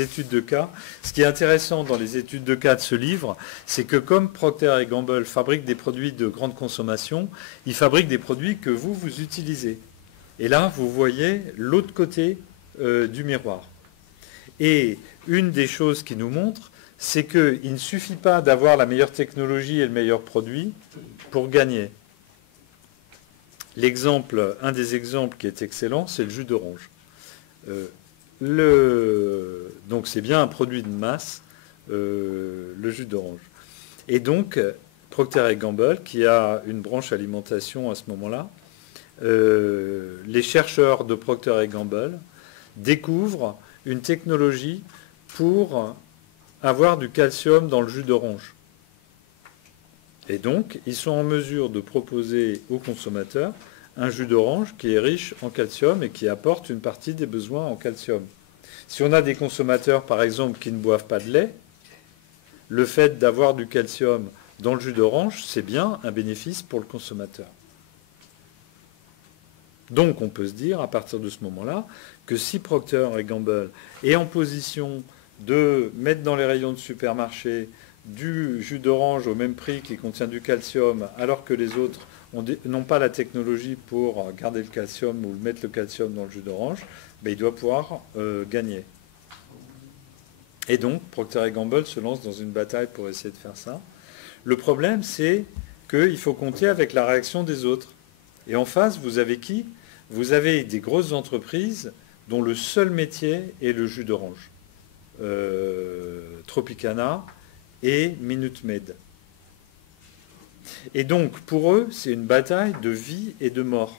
études de cas. Ce qui est intéressant dans les études de cas de ce livre, c'est que comme Procter & Gamble fabrique des produits de grande consommation, ils fabriquent des produits que vous utilisez. Et là, vous voyez l'autre côté du miroir. Et une des choses qui nous montre, c'est qu'il ne suffit pas d'avoir la meilleure technologie et le meilleur produit pour gagner. Un des exemples qui est excellent, c'est le jus d'orange. Donc c'est bien un produit de masse, le jus d'orange. Et donc, Procter & Gamble, qui a une branche alimentation à ce moment-là, les chercheurs de Procter & Gamble découvrent une technologie pour avoir du calcium dans le jus d'orange. Et donc, ils sont en mesure de proposer aux consommateurs un jus d'orange qui est riche en calcium et qui apporte une partie des besoins en calcium. Si on a des consommateurs, par exemple, qui ne boivent pas de lait, le fait d'avoir du calcium dans le jus d'orange, c'est bien un bénéfice pour le consommateur. Donc on peut se dire, à partir de ce moment-là, que si Procter & Gamble est en position de mettre dans les rayons de supermarché du jus d'orange au même prix qui contient du calcium, alors que les autres n'ont pas la technologie pour garder le calcium ou mettre le calcium dans le jus d'orange, il doit pouvoir gagner. Et donc, Procter & Gamble se lance dans une bataille pour essayer de faire ça. Le problème, c'est qu'il faut compter avec la réaction des autres. Et en face, vous avez qui? Vous avez des grosses entreprises dont le seul métier est le jus d'orange. Tropicana et Minute Maid. Et donc, pour eux, c'est une bataille de vie et de mort.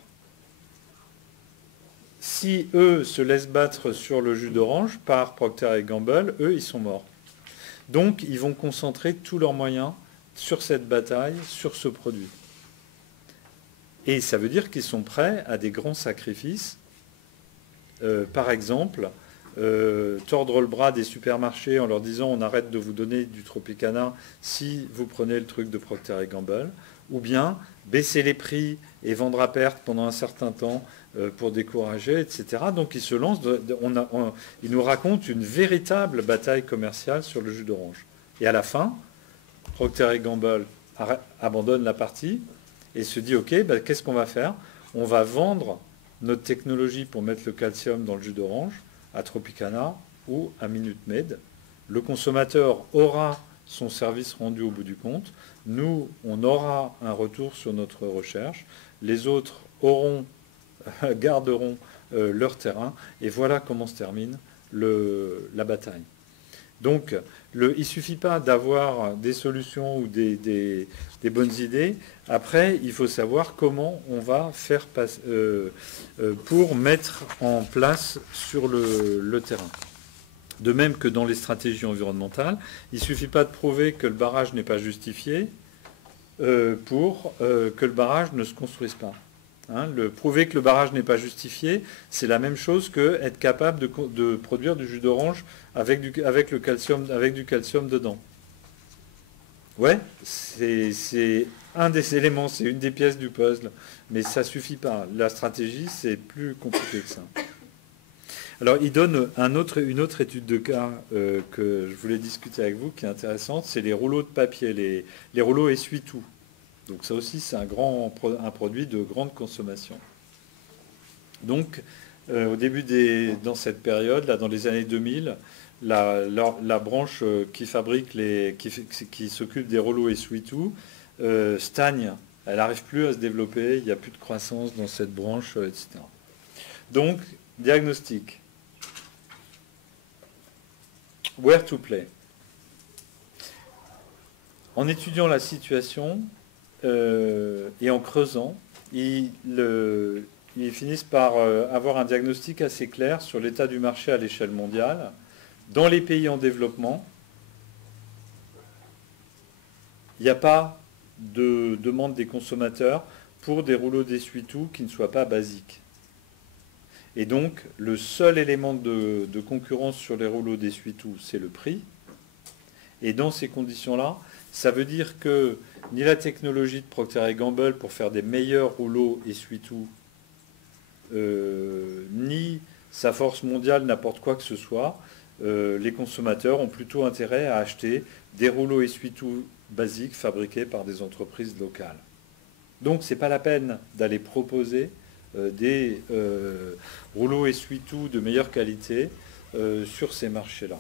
Si eux se laissent battre sur le jus d'orange par Procter & Gamble, eux, ils sont morts. Donc, ils vont concentrer tous leurs moyens sur cette bataille, sur ce produit. Et ça veut dire qu'ils sont prêts à des grands sacrifices. Par exemple, tordre le bras des supermarchés en leur disant on arrête de vous donner du Tropicana si vous prenez le truc de Procter & Gamble, ou bien baisser les prix et vendre à perte pendant un certain temps pour décourager, etc. Donc ils se lancent, ils nous racontent une véritable bataille commerciale sur le jus d'orange. Et à la fin, Procter & Gamble abandonne la partie et se dit ok, qu'est-ce qu'on va faire? On va vendre notre technologie pour mettre le calcium dans le jus d'orange à Tropicana ou à Minute Maid. Le consommateur aura son service rendu au bout du compte. Nous, on aura un retour sur notre recherche. Les autres garderont leur terrain. Et voilà comment se termine la bataille. Donc, il ne suffit pas d'avoir des solutions ou des bonnes idées. Après, il faut savoir comment on va faire pour mettre en place sur le terrain. De même que dans les stratégies environnementales, il ne suffit pas de prouver que le barrage n'est pas justifié. pour que le barrage ne se construise pas. Hein, prouver que le barrage n'est pas justifié, c'est la même chose que être capable de produire du jus d'orange avec du calcium dedans. Ouais, c'est un des éléments, c'est une des pièces du puzzle, mais ça suffit pas. La stratégie, c'est plus compliqué que ça. Alors, il donne une autre étude de cas que je voulais discuter avec vous, qui est intéressante, c'est les rouleaux de papier, les rouleaux essuie-tout. Donc ça aussi, c'est un produit de grande consommation. Donc, au début dans cette période, là, dans les années 2000, la branche qui s'occupe des rouleaux essuie-tout stagne. Elle n'arrive plus à se développer, il n'y a plus de croissance dans cette branche, etc. Donc, diagnostic. Where to play. En étudiant la situation et en creusant, ils finissent par avoir un diagnostic assez clair sur l'état du marché à l'échelle mondiale. Dans les pays en développement, il n'y a pas de demande des consommateurs pour des rouleaux d'essuie-tout qui ne soient pas basiques. Et donc, le seul élément de concurrence sur les rouleaux d'essuie-tout, c'est le prix. Et dans ces conditions-là, ça veut dire que ni la technologie de Procter & Gamble pour faire des meilleurs rouleaux essuie-tout, ni sa force mondiale n'apporte quoi que ce soit. Les consommateurs ont plutôt intérêt à acheter des rouleaux essuie-tout basiques fabriqués par des entreprises locales. Donc, ce n'est pas la peine d'aller proposer des rouleaux essuie-tout de meilleure qualité sur ces marchés-là.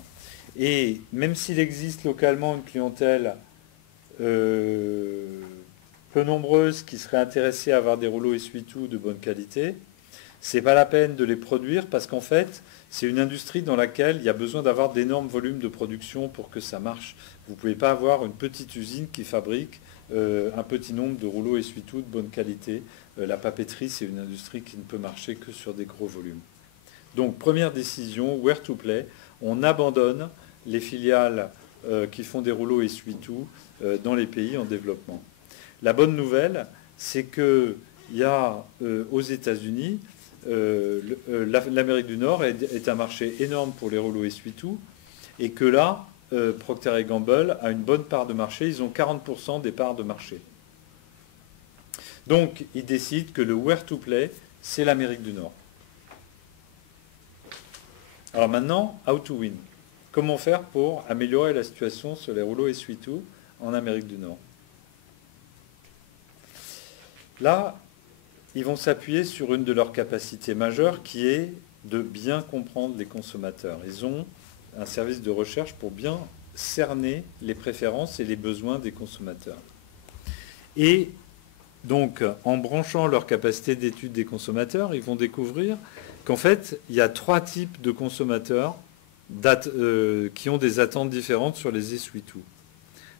Et même s'il existe localement une clientèle peu nombreuse qui serait intéressée à avoir des rouleaux essuie-tout de bonne qualité, ce n'est pas la peine de les produire parce qu'en fait, c'est une industrie dans laquelle il y a besoin d'avoir d'énormes volumes de production pour que ça marche. Vous ne pouvez pas avoir une petite usine qui fabrique un petit nombre de rouleaux essuie-tout de bonne qualité. La papeterie, c'est une industrie qui ne peut marcher que sur des gros volumes. Donc, première décision, where to play. On abandonne les filiales qui font des rouleaux essuie-tout dans les pays en développement. La bonne nouvelle, c'est qu'il y a aux États-Unis, l'Amérique du Nord est un marché énorme pour les rouleaux essuie-tout et que là, Procter & Gamble a une bonne part de marché. Ils ont 40% des parts de marché. Donc, ils décident que le where to play, c'est l'Amérique du Nord. Alors maintenant, how to win. Comment faire pour améliorer la situation sur les rouleaux essuie-tout en Amérique du Nord? Là, ils vont s'appuyer sur une de leurs capacités majeures qui est de bien comprendre les consommateurs. Ils ont un service de recherche pour bien cerner les préférences et les besoins des consommateurs. Et donc, en branchant leur capacité d'étude des consommateurs, ils vont découvrir qu'en fait, il y a 3 types de consommateurs qui ont des attentes différentes sur les essuie-tout.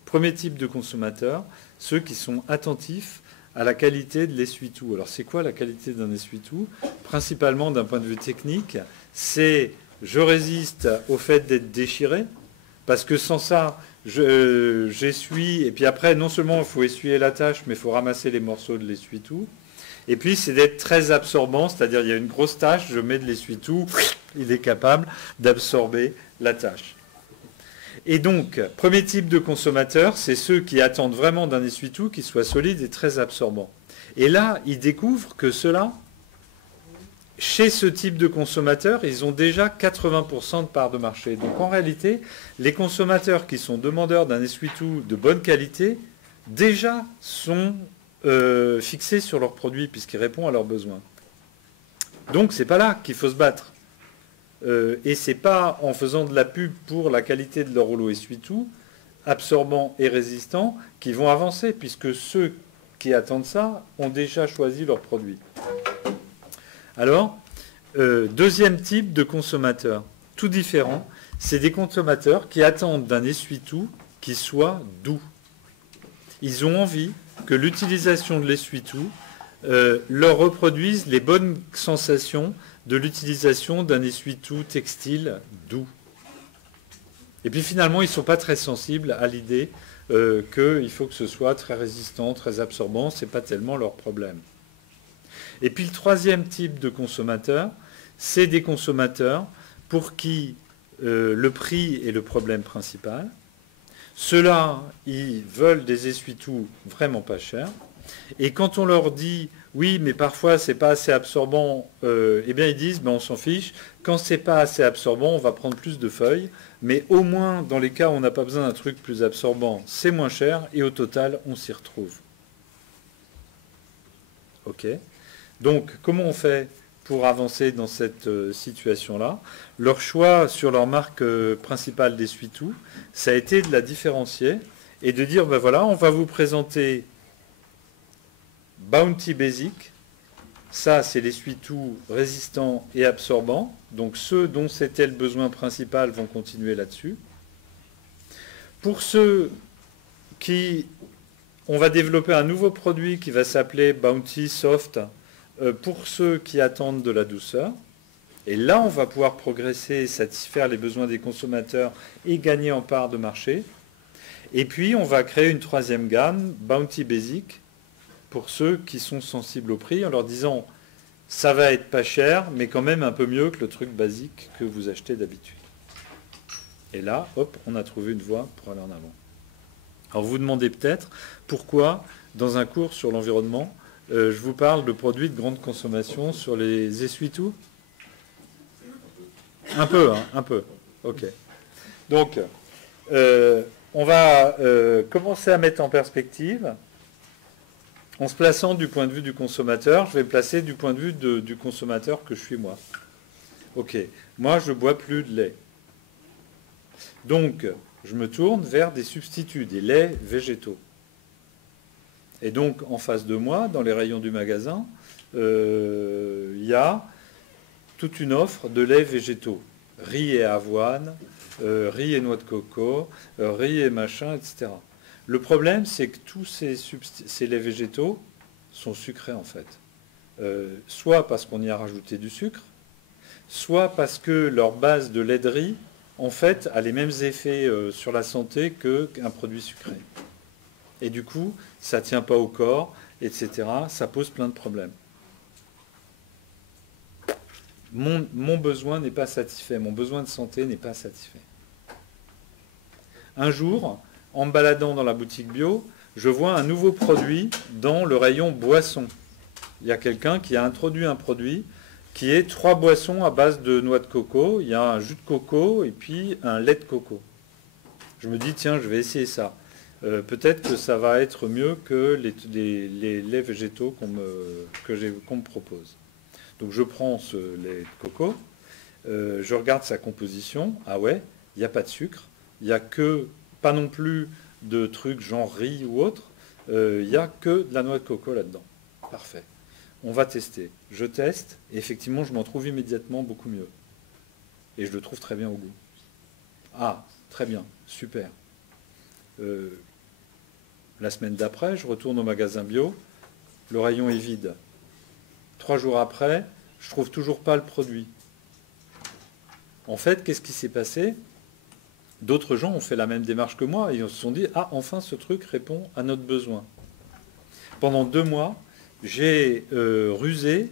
Premier type de consommateurs, ceux qui sont attentifs à la qualité de l'essuie-tout. Alors, c'est quoi la qualité d'un essuie-tout? Principalement, d'un point de vue technique, c'est je résiste au fait d'être déchiré, parce que sans ça, j'essuie, et puis après, non seulement il faut essuyer la tâche, mais il faut ramasser les morceaux de l'essuie-tout. Et puis, c'est d'être très absorbant, c'est-à-dire il y a une grosse tâche, je mets de l'essuie-tout, il est capable d'absorber la tâche. Et donc, premier type de consommateur, c'est ceux qui attendent vraiment d'un essuie-tout qui soit solide et très absorbant. Et là, ils découvrent que ceux-là, chez ce type de consommateurs, ils ont déjà 80% de part de marché. Donc en réalité, les consommateurs qui sont demandeurs d'un essuie-tout de bonne qualité, déjà sont fixés sur leurs produits puisqu'ils répondent à leurs besoins. Donc c'est pas là qu'il faut se battre. Et c'est pas en faisant de la pub pour la qualité de leur rouleau essuie-tout, absorbant et résistant, qu'ils vont avancer, puisque ceux qui attendent ça ont déjà choisi leur produit. Alors, deuxième type de consommateur, tout différent, c'est des consommateurs qui attendent d'un essuie-tout qui soit doux. Ils ont envie que l'utilisation de l'essuie-tout leur reproduise les bonnes sensations de l'utilisation d'un essuie-tout textile doux. Et puis finalement, ils ne sont pas très sensibles à l'idée qu'il faut que ce soit très résistant, très absorbant, ce n'est pas tellement leur problème. Et puis le troisième type de consommateurs, c'est des consommateurs pour qui le prix est le problème principal. Ceux-là, ils veulent des essuie-tout vraiment pas chers. Et quand on leur dit « oui, mais parfois c'est pas assez absorbant », eh bien ils disent « on s'en fiche, quand c'est pas assez absorbant, on va prendre plus de feuilles, mais au moins dans les cas où on n'a pas besoin d'un truc plus absorbant, c'est moins cher et au total, on s'y retrouve. » Ok. Donc, comment on fait pour avancer dans cette situation-là? Leur choix sur leur marque principale d'essuie-tout, ça a été de la différencier et de dire, ben voilà, on va vous présenter Bounty Basic. Ça, c'est l'essuie-tout résistant et absorbant. Donc, ceux dont c'était le besoin principal vont continuer là-dessus. Pour ceux qui... On va développer un nouveau produit qui va s'appeler Bounty Soft pour ceux qui attendent de la douceur. Et là, on va pouvoir progresser, satisfaire les besoins des consommateurs et gagner en part de marché. Et puis, on va créer une troisième gamme, Bounty Basic, pour ceux qui sont sensibles au prix, en leur disant « ça va être pas cher, mais quand même un peu mieux que le truc basique que vous achetez d'habitude ». Et là, hop, on a trouvé une voie pour aller en avant. Alors, vous vous demandez peut-être pourquoi, dans un cours sur l'environnement, je vous parle de produits de grande consommation sur les essuie-tout. Un peu, hein, un peu. Ok. Donc, on va commencer à mettre en perspective, en se plaçant du point de vue du consommateur. Je vais me placer du point de vue du consommateur que je suis moi. Ok. Moi, je ne bois plus de lait. Donc, je me tourne vers des substituts, des laits végétaux. Et donc, en face de moi, dans les rayons du magasin, il y a toute une offre de laits végétaux. Riz et avoine, riz et noix de coco, riz et machin, etc. Le problème, c'est que tous ces laits végétaux sont sucrés, en fait. Soit parce qu'on y a rajouté du sucre, soit parce que leur base de lait de riz, en fait, a les mêmes effets sur la santé qu'un produit sucré. Et du coup, ça ne tient pas au corps, etc. Ça pose plein de problèmes. Mon besoin n'est pas satisfait, mon besoin de santé n'est pas satisfait. Un jour, en me baladant dans la boutique bio, je vois un nouveau produit dans le rayon boisson. Il y a quelqu'un qui a introduit un produit qui est 3 boissons à base de noix de coco. Il y a un jus de coco et puis un lait de coco. Je me dis, tiens, je vais essayer ça. Peut-être que ça va être mieux que les laits végétaux qu'on me propose. Donc je prends ce lait de coco, je regarde sa composition. Ah ouais, il n'y a pas de sucre, il n'y a que, pas non plus de trucs genre riz ou autre, il n'y a que de la noix de coco là-dedans. Parfait. On va tester. Je teste, et effectivement, je m'en trouve immédiatement beaucoup mieux. Et je le trouve très bien au goût. Ah, très bien, super. La semaine d'après, je retourne au magasin bio, le rayon est vide. 3 jours après, je ne trouve toujours pas le produit. En fait, qu'est-ce qui s'est passé? D'autres gens ont fait la même démarche que moi et ils se sont dit « Ah, enfin, ce truc répond à notre besoin ». Pendant 2 mois, j'ai rusé.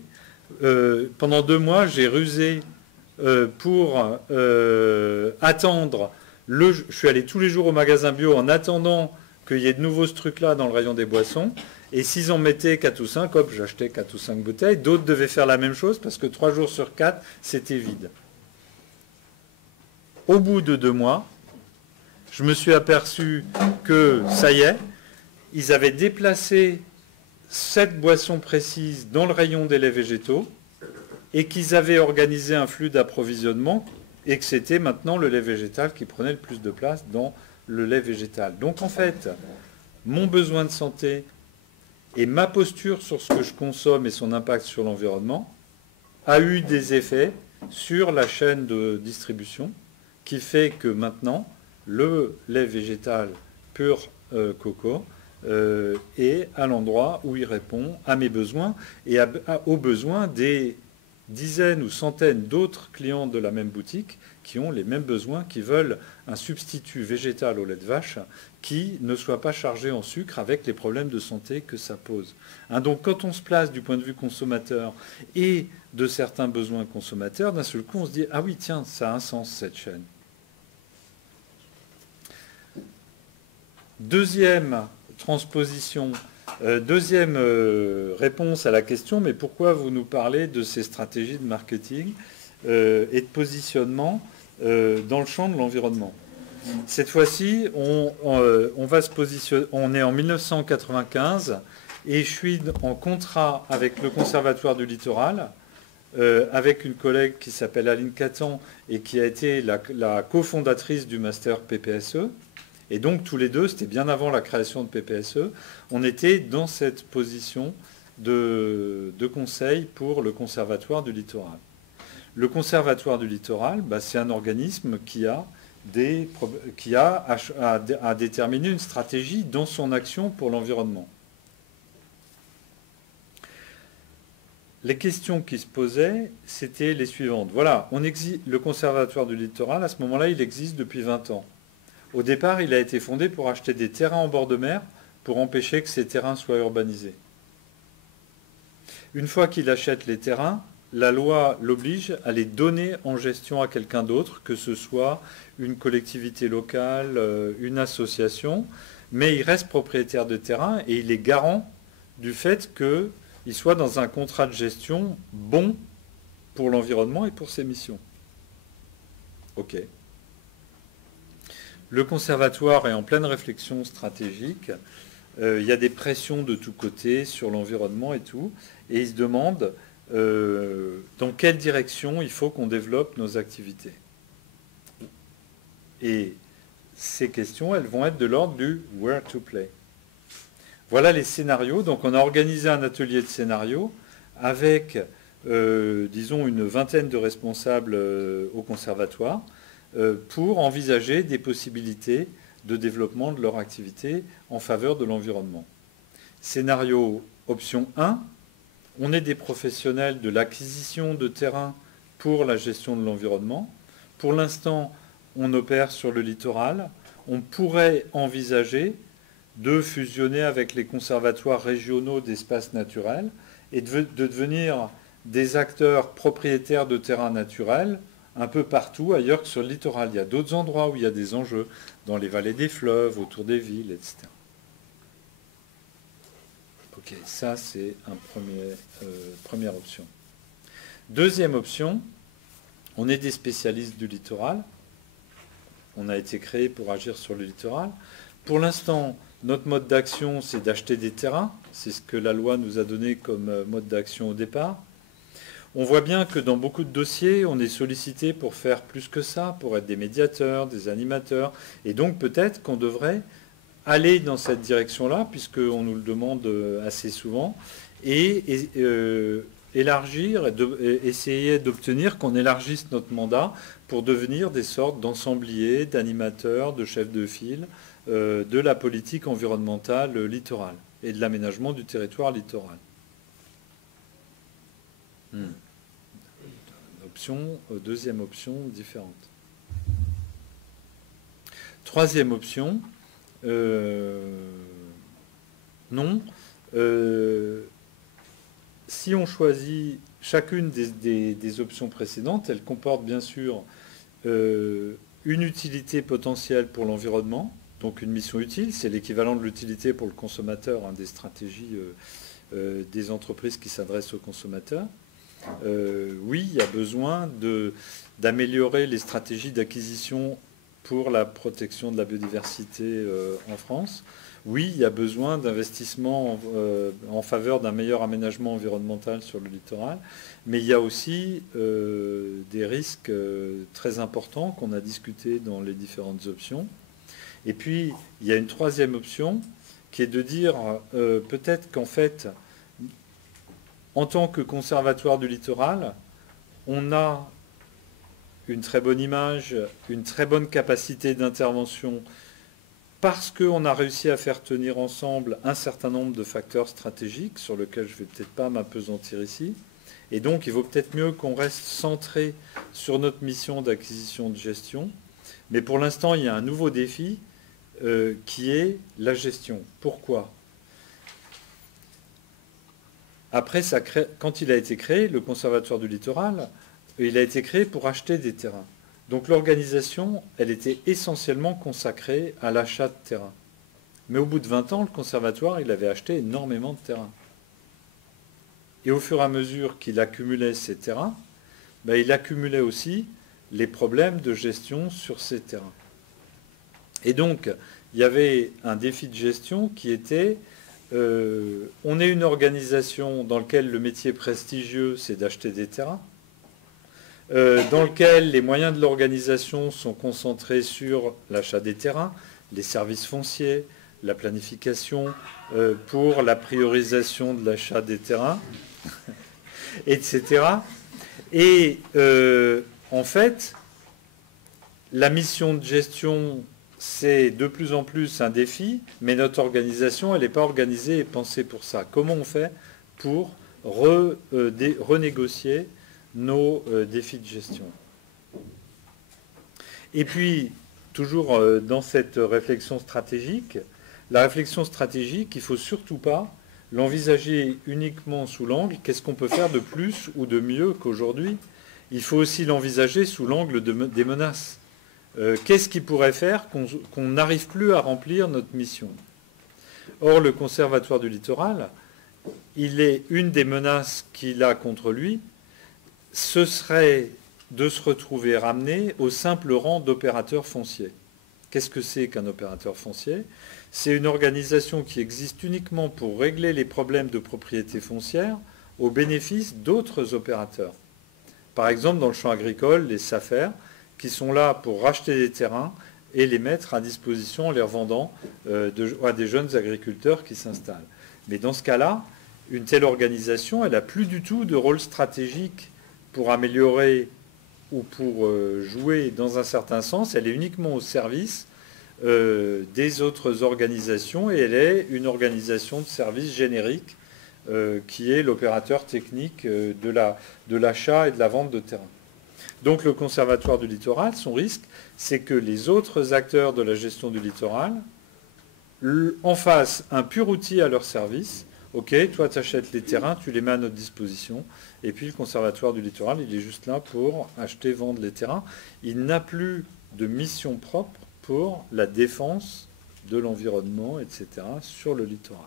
Pendant 2 mois, j'ai rusé pour attendre. Je suis allé tous les jours au magasin bio en attendant qu'il y ait de nouveau ce truc-là dans le rayon des boissons. Et s'ils en mettaient 4 ou 5, hop, j'achetais 4 ou 5 bouteilles. D'autres devaient faire la même chose parce que 3 jours sur 4, c'était vide. Au bout de 2 mois, je me suis aperçu que, ça y est, ils avaient déplacé cette boisson précise dans le rayon des laits végétaux et qu'ils avaient organisé un flux d'approvisionnement et que c'était maintenant le lait végétal qui prenait le plus de place dans le lait végétal. Donc en fait, mon besoin de santé et ma posture sur ce que je consomme et son impact sur l'environnement a eu des effets sur la chaîne de distribution qui fait que maintenant, le lait végétal pur coco est à l'endroit où il répond à mes besoins et aux besoins des dizaines ou centaines d'autres clients de la même boutique qui ont les mêmes besoins, qui veulent un substitut végétal au lait de vache qui ne soit pas chargé en sucre avec les problèmes de santé que ça pose. Hein, donc quand on se place du point de vue consommateur et de certains besoins consommateurs, d'un seul coup on se dit « Ah oui, tiens, ça a un sens cette chaîne ». Deuxième transposition, deuxième réponse à la question, mais pourquoi vous nous parlez de ces stratégies de marketing et de positionnement dans le champ de l'environnement? Cette fois-ci, on va se positionner, on est en 1995 et je suis en contrat avec le Conservatoire du Littoral, avec une collègue qui s'appelle Aline Catan et qui a été la cofondatrice du master PPSE. Et donc tous les deux, c'était bien avant la création de PPSE, on était dans cette position de conseil pour le Conservatoire du Littoral. Le Conservatoire du Littoral, c'est un organisme qui a à déterminer une stratégie dans son action pour l'environnement. Les questions qui se posaient, c'était les suivantes. Voilà, le Conservatoire du Littoral, à ce moment-là, il existe depuis 20 ans. Au départ, il a été fondé pour acheter des terrains en bord de mer pour empêcher que ces terrains soient urbanisés. Une fois qu'il achète les terrains, la loi l'oblige à les donner en gestion à quelqu'un d'autre, que ce soit une collectivité locale, une association, mais il reste propriétaire de terrain et il est garant du fait qu'il soit dans un contrat de gestion bon pour l'environnement et pour ses missions. OK. Le conservatoire est en pleine réflexion stratégique. Il y a des pressions de tous côtés sur l'environnement et tout. Et il se demande dans quelle direction il faut qu'on développe nos activités. Et ces questions, elles vont être de l'ordre du where to play. Voilà les scénarios. Donc on a organisé un atelier de scénarios avec, disons, une vingtaine de responsables au conservatoire pour envisager des possibilités de développement de leur activité en faveur de l'environnement. Scénario option 1, on est des professionnels de l'acquisition de terrain pour la gestion de l'environnement. Pour l'instant, on opère sur le littoral. On pourrait envisager de fusionner avec les conservatoires régionaux d'espaces naturels et de devenir des acteurs propriétaires de terrains naturels un peu partout ailleurs que sur le littoral. Il y a d'autres endroits où il y a des enjeux, dans les vallées des fleuves, autour des villes, etc. Ok, ça c'est première option. Deuxième option, on est des spécialistes du littoral. On a été créé pour agir sur le littoral. Pour l'instant, notre mode d'action, c'est d'acheter des terrains. C'est ce que la loi nous a donné comme mode d'action au départ. On voit bien que dans beaucoup de dossiers, on est sollicité pour faire plus que ça, pour être des médiateurs, des animateurs. Et donc peut-être qu'on devrait aller dans cette direction-là, puisqu'on nous le demande assez souvent, et élargir, essayer d'obtenir qu'on élargisse notre mandat pour devenir des sortes d'ensembliers, d'animateurs, de chefs de file de la politique environnementale littorale et de l'aménagement du territoire littoral. Deuxième option différente. Troisième option, non. Si on choisit chacune des options précédentes, elle comporte bien sûr une utilité potentielle pour l'environnement, donc une mission utile, c'est l'équivalent de l'utilité pour le consommateur, des stratégies des entreprises qui s'adressent aux consommateurs. Oui, il y a besoin d'améliorer les stratégies d'acquisition pour la protection de la biodiversité en France. Oui, il y a besoin d'investissements en faveur d'un meilleur aménagement environnemental sur le littoral, mais il y a aussi des risques très importants qu'on a discutés dans les différentes options. Et puis, il y a une troisième option qui est de dire peut-être qu'en fait, en tant que conservatoire du littoral, on a une très bonne image, une très bonne capacité d'intervention, parce qu'on a réussi à faire tenir ensemble un certain nombre de facteurs stratégiques, sur lesquels je ne vais peut-être pas m'appesantir ici, Et donc, il vaut peut-être mieux qu'on reste centré sur notre mission d'acquisition de gestion. Mais pour l'instant, il y a un nouveau défi qui est la gestion. Pourquoi ? Après, quand il a été créé, le Conservatoire du littoral, il a été créé pour acheter des terrains. Donc l'organisation, elle était essentiellement consacrée à l'achat de terrains. Mais au bout de 20 ans, le Conservatoire, il avait acheté énormément de terrains. Et au fur et à mesure qu'il accumulait ces terrains, il accumulait aussi les problèmes de gestion sur ces terrains. Et donc, il y avait un défi de gestion qui était, on est une organisation dans laquelle le métier prestigieux, c'est d'acheter des terrains, dans lequel les moyens de l'organisation sont concentrés sur l'achat des terrains, les services fonciers, la planification pour la priorisation de l'achat des terrains, etc. Et en fait, la mission de gestion, c'est de plus en plus un défi, mais notre organisation, elle n'est pas organisée et pensée pour ça. Comment on fait pour renégocier nos défis de gestion? Et puis, toujours dans cette réflexion stratégique, la réflexion stratégique, il ne faut surtout pas l'envisager uniquement sous l'angle qu'est-ce qu'on peut faire de plus ou de mieux qu'aujourd'hui. Il faut aussi l'envisager sous l'angle des menaces. Qu'est-ce qui pourrait faire qu'on n'arrive plus à remplir notre mission? Or, le Conservatoire du littoral, une des menaces qu'il a contre lui, ce serait de se retrouver ramené au simple rang d'opérateur foncier. Qu'est-ce que c'est qu'un opérateur foncier? C'est une organisation qui existe uniquement pour régler les problèmes de propriété foncière au bénéfice d'autres opérateurs. Par exemple, dans le champ agricole, les SAFER, qui sont là pour racheter des terrains et les mettre à disposition en les revendant à des jeunes agriculteurs qui s'installent. Mais dans ce cas-là, une telle organisation, elle n'a plus du tout de rôle stratégique pour améliorer ou pour jouer dans un certain sens. Elle est uniquement au service des autres organisations et elle est une organisation de service générique qui est l'opérateur technique de l'achat et de la vente de terrain. Donc le Conservatoire du littoral, son risque, c'est que les autres acteurs de la gestion du littoral en fassent un pur outil à leur service. Ok, toi tu achètes les terrains, tu les mets à notre disposition, et puis le Conservatoire du littoral, il est juste là pour acheter, vendre les terrains. Il n'a plus de mission propre pour la défense de l'environnement, etc., sur le littoral.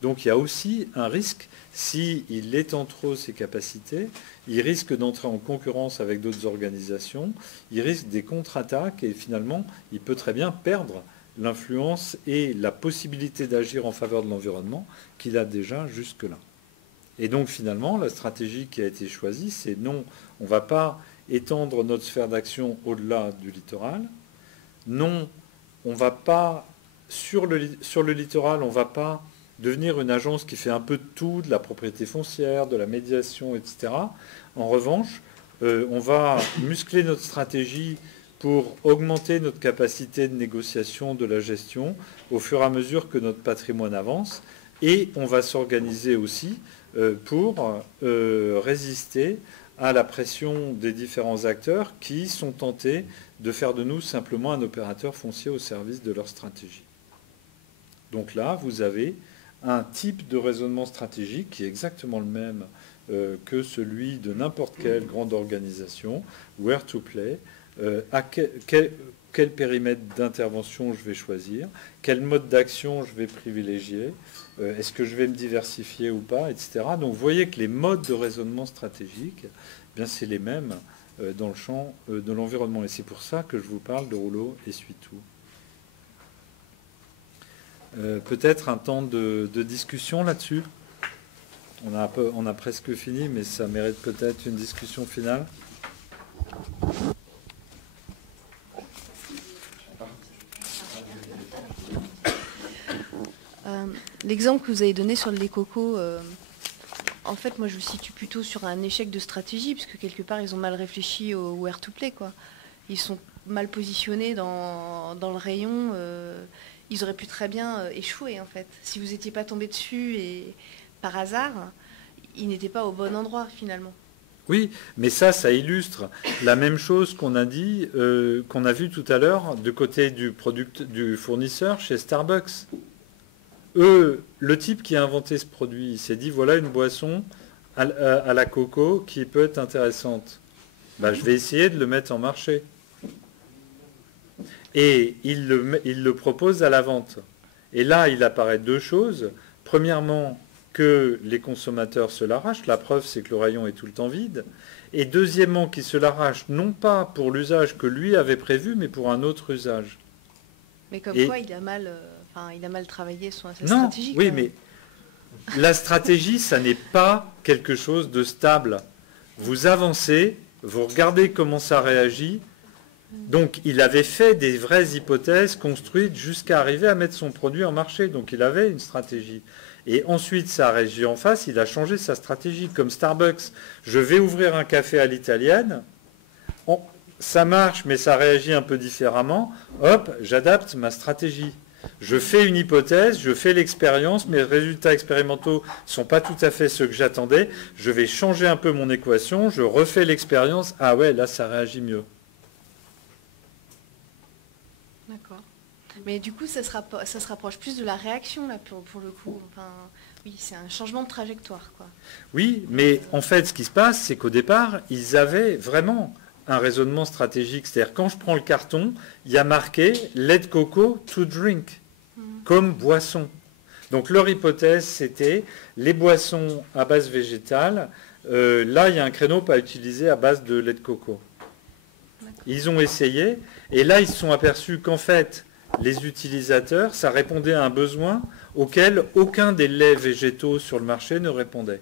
Donc il y a aussi un risque, s'il étend trop ses capacités, il risque d'entrer en concurrence avec d'autres organisations, il risque des contre-attaques, et finalement, il peut très bien perdre l'influence et la possibilité d'agir en faveur de l'environnement qu'il a déjà jusque-là. Et donc finalement, la stratégie qui a été choisie, c'est non, on ne va pas étendre notre sphère d'action au-delà du littoral. Non, on va pas, sur le littoral, on ne va pas devenir une agence qui fait un peu de tout, de la propriété foncière, de la médiation, etc. En revanche, on va muscler notre stratégie pour augmenter notre capacité de négociation de la gestion au fur et à mesure que notre patrimoine avance. Et on va s'organiser aussi pour résister à la pression des différents acteurs qui sont tentés de faire de nous simplement un opérateur foncier au service de leur stratégie. Donc là, vous avez un type de raisonnement stratégique qui est exactement le même que celui de n'importe quelle grande organisation, where to play, quel périmètre d'intervention je vais choisir, quel mode d'action je vais privilégier, est-ce que je vais me diversifier ou pas, etc. Donc vous voyez que les modes de raisonnement stratégique, bien c'est les mêmes dans le champ de l'environnement. Et c'est pour ça que je vous parle de rouleau essuie-tout. Peut-être un temps de discussion là-dessus. On a presque fini, mais ça mérite peut-être une discussion finale. L'exemple que vous avez donné sur l'écoco, en fait, moi je le situe plutôt sur un échec de stratégie, puisque quelque part ils ont mal réfléchi au where to play, quoi. Ils sont mal positionnés dans le rayon. Ils auraient pu très bien échouer, en fait. Si vous n'étiez pas tombé dessus et par hasard, il n'était pas au bon endroit finalement. Oui, mais ça illustre la même chose qu'on a dit, qu'on a vu tout à l'heure du côté du fournisseur chez Starbucks. Le type qui a inventé ce produit, il s'est dit voilà une boisson à la coco qui peut être intéressante. Ben, je vais essayer de le mettre en marché. Et il le propose à la vente. Et là, il apparaît deux choses. Premièrement, que les consommateurs se l'arrachent. La preuve, c'est que le rayon est tout le temps vide. Et deuxièmement, qu'ils se l'arrachent non pas pour l'usage que lui avait prévu, mais pour un autre usage. Mais comme quoi, il a mal travaillé sa non, stratégie. Oui, mais la stratégie, ça n'est pas quelque chose de stable. Vous avancez, vous regardez comment ça réagit. Donc, il avait fait des vraies hypothèses construites jusqu'à arriver à mettre son produit en marché. Donc, il avait une stratégie. Et ensuite, ça a réagi en face, il a changé sa stratégie. Comme Starbucks, je vais ouvrir un café à l'italienne. Ça marche, mais ça réagit un peu différemment. Hop, j'adapte ma stratégie. Je fais une hypothèse, je fais l'expérience, mes résultats expérimentaux ne sont pas tout à fait ceux que j'attendais. Je vais changer un peu mon équation, je refais l'expérience. Ah ouais, là, ça réagit mieux. D'accord. Mais du coup, ça se rapproche plus de la réaction, là, pour le coup. Enfin, oui, c'est un changement de trajectoire, quoi. Oui, mais en fait, ce qui se passe, c'est qu'au départ, ils avaient vraiment un raisonnement stratégique. C'est-à-dire, quand je prends le carton, il y a marqué « Let coco to drink », comme boisson. Donc, leur hypothèse, c'était les boissons à base végétale. Là, il y a un créneau pas utilisé à base de lait de coco. Ils ont essayé, et là, ils se sont aperçus qu'en fait, les utilisateurs, ça répondait à un besoin auquel aucun des laits végétaux sur le marché ne répondait.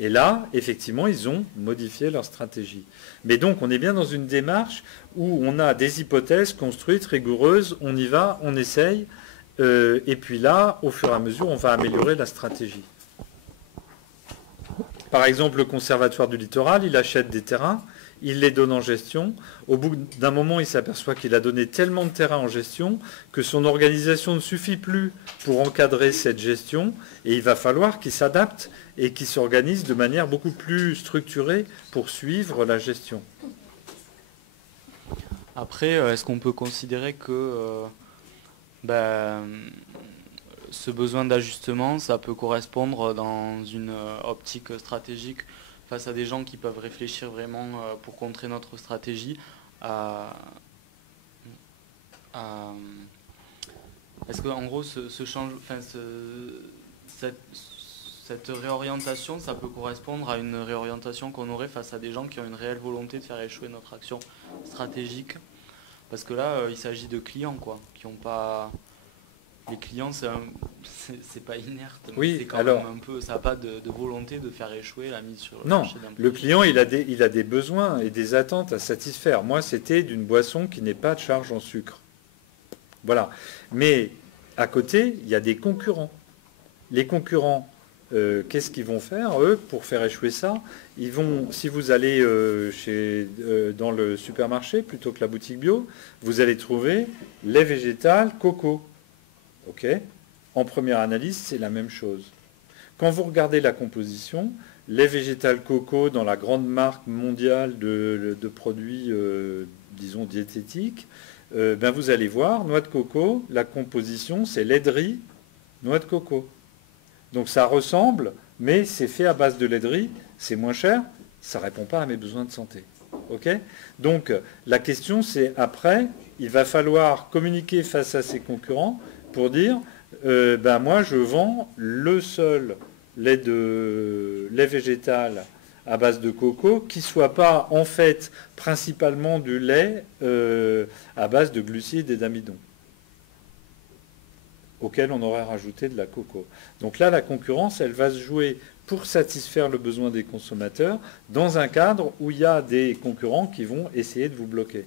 Et là, effectivement, ils ont modifié leur stratégie. Mais donc, on est bien dans une démarche où on a des hypothèses construites, rigoureuses, on y va, on essaye, et puis là, au fur et à mesure, on va améliorer la stratégie. Par exemple, le Conservatoire du Littoral, il achète des terrains, il les donne en gestion. Au bout d'un moment, il s'aperçoit qu'il a donné tellement de terrain en gestion que son organisation ne suffit plus pour encadrer cette gestion et il va falloir qu'il s'adapte et qu'il s'organise de manière beaucoup plus structurée pour suivre la gestion. Après, est-ce qu'on peut considérer que ce besoin d'ajustement, ça peut correspondre dans une optique stratégique face à des gens qui peuvent réfléchir vraiment pour contrer notre stratégie est-ce qu'en gros cette réorientation, ça peut correspondre à une réorientation qu'on aurait face à des gens qui ont une réelle volonté de faire échouer notre action stratégique? Parce que là, il s'agit de clients, quoi, qui n'ont pas... Les clients, c'est pas inerte. Oui, c'est quand alors, même un peu, ça n'a pas de volonté de faire échouer la mise sur le non, marché d'un produit. le client, il a des besoins et des attentes à satisfaire. Moi, c'était d'une boisson qui n'est pas de charge en sucre. Voilà. Mais à côté, il y a des concurrents. Les concurrents, qu'est-ce qu'ils vont faire, eux, pour faire échouer ça? Ils vont, si vous allez dans le supermarché, plutôt que la boutique bio, vous allez trouver lait végétal, coco. Ok. En première analyse, c'est la même chose. Quand vous regardez la composition, lait végétal coco dans la grande marque mondiale de produits, disons, diététiques, vous allez voir, noix de coco, la composition, c'est lait de riz, noix de coco. Donc ça ressemble, mais c'est fait à base de lait de riz, c'est moins cher, ça ne répond pas à mes besoins de santé. Ok. Donc la question, c'est après, il va falloir communiquer face à ses concurrents pour dire, moi je vends le seul lait végétal à base de coco qui ne soit pas en fait principalement du lait à base de glucides et d'amidon, auquel on aurait rajouté de la coco. Donc là, la concurrence, elle va se jouer pour satisfaire le besoin des consommateurs dans un cadre où il y a des concurrents qui vont essayer de vous bloquer.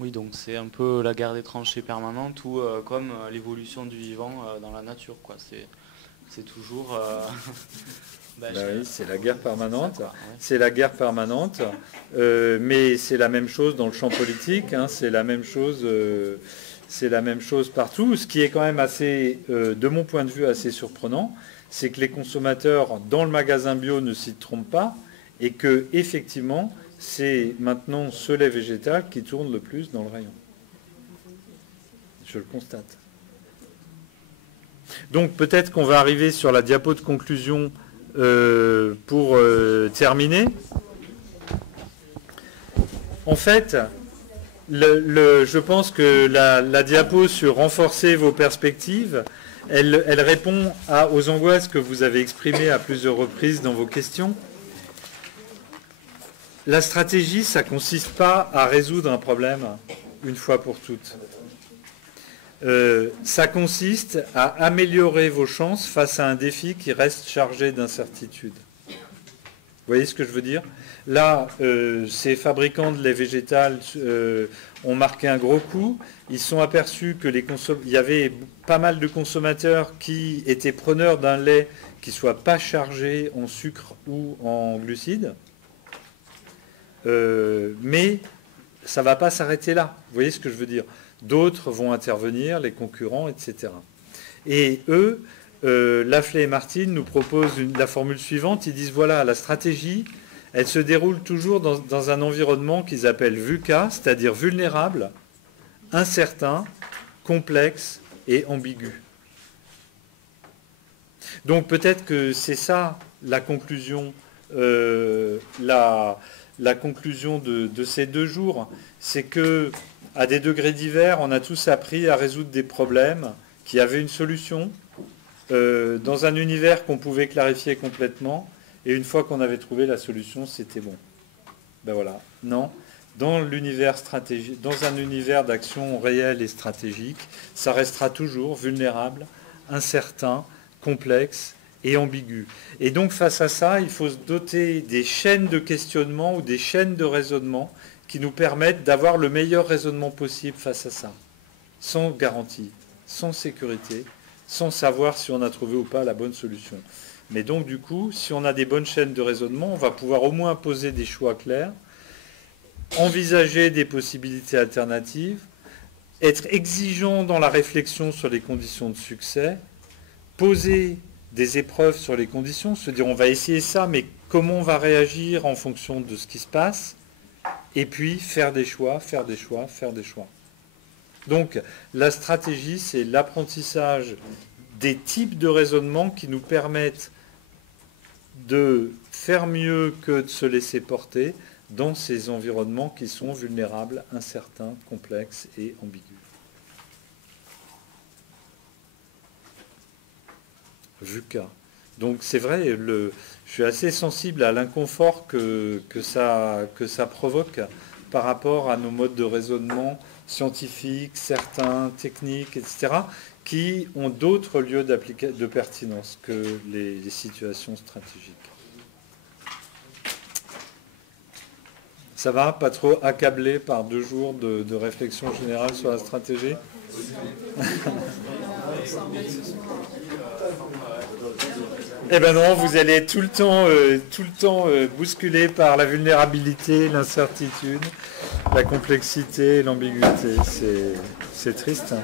Oui, donc c'est un peu la guerre des tranchées permanente ou comme l'évolution du vivant dans la nature, quoi. C'est toujours... oui, c'est la guerre permanente. Ouais. C'est la guerre permanente, mais c'est la même chose dans le champ politique. Hein, c'est la même chose c'est la même chose partout. Ce qui est quand même assez, de mon point de vue, assez surprenant, c'est que les consommateurs dans le magasin bio ne s'y trompent pas et que effectivement, c'est maintenant ce lait végétal qui tourne le plus dans le rayon. Je le constate. Donc peut-être qu'on va arriver sur la diapo de conclusion pour terminer. En fait, je pense que la diapo sur renforcer vos perspectives, elle répond aux angoisses que vous avez exprimées à plusieurs reprises dans vos questions. La stratégie, ça ne consiste pas à résoudre un problème une fois pour toutes. Ça consiste à améliorer vos chances face à un défi qui reste chargé d'incertitudes. Vous voyez ce que je veux dire? Là, ces fabricants de lait végétal ont marqué un gros coup. Ils sont aperçus que il y avait pas mal de consommateurs qui étaient preneurs d'un lait qui ne soit pas chargé en sucre ou en glucides. Mais ça ne va pas s'arrêter là. Vous voyez ce que je veux dire? D'autres vont intervenir, les concurrents, etc. Et eux, Lafley et Martin nous proposent la formule suivante. Ils disent, voilà, la stratégie, elle se déroule toujours dans un environnement qu'ils appellent VUCA, c'est-à-dire vulnérable, incertain, complexe et ambigu. Donc peut-être que c'est ça la conclusion, la conclusion de ces 2 jours. C'est que à des degrés divers, on a tous appris à résoudre des problèmes qui avaient une solution dans un univers qu'on pouvait clarifier complètement. Et une fois qu'on avait trouvé la solution, c'était bon. Ben voilà. Non. Dans l'univers stratégique, dans un univers d'action réelle et stratégique, ça restera toujours vulnérable, incertain, complexe et ambigu. Et donc face à ça, il faut se doter des chaînes de questionnement ou des chaînes de raisonnement qui nous permettent d'avoir le meilleur raisonnement possible face à ça, sans garantie, sans sécurité, sans savoir si on a trouvé ou pas la bonne solution. Mais donc du coup, si on a des bonnes chaînes de raisonnement, on va pouvoir au moins poser des choix clairs, envisager des possibilités alternatives, être exigeant dans la réflexion sur les conditions de succès, poser des épreuves sur les conditions, se dire on va essayer ça, mais comment on va réagir en fonction de ce qui se passe, et puis faire des choix, faire des choix, faire des choix. Donc la stratégie, c'est l'apprentissage des types de raisonnement qui nous permettent de faire mieux que de se laisser porter dans ces environnements qui sont vulnérables, incertains, complexes et ambigus. VUCA. Donc c'est vrai, je suis assez sensible à l'inconfort que ça provoque par rapport à nos modes de raisonnement scientifiques, certains, techniques, etc., qui ont d'autres lieux de pertinence que les situations stratégiques. Ça va? Pas trop accablé par 2 jours de réflexion générale sur la stratégie? Eh ben non, vous allez tout le temps bousculé par la vulnérabilité, l'incertitude, la complexité, l'ambiguïté. C'est triste. Hein.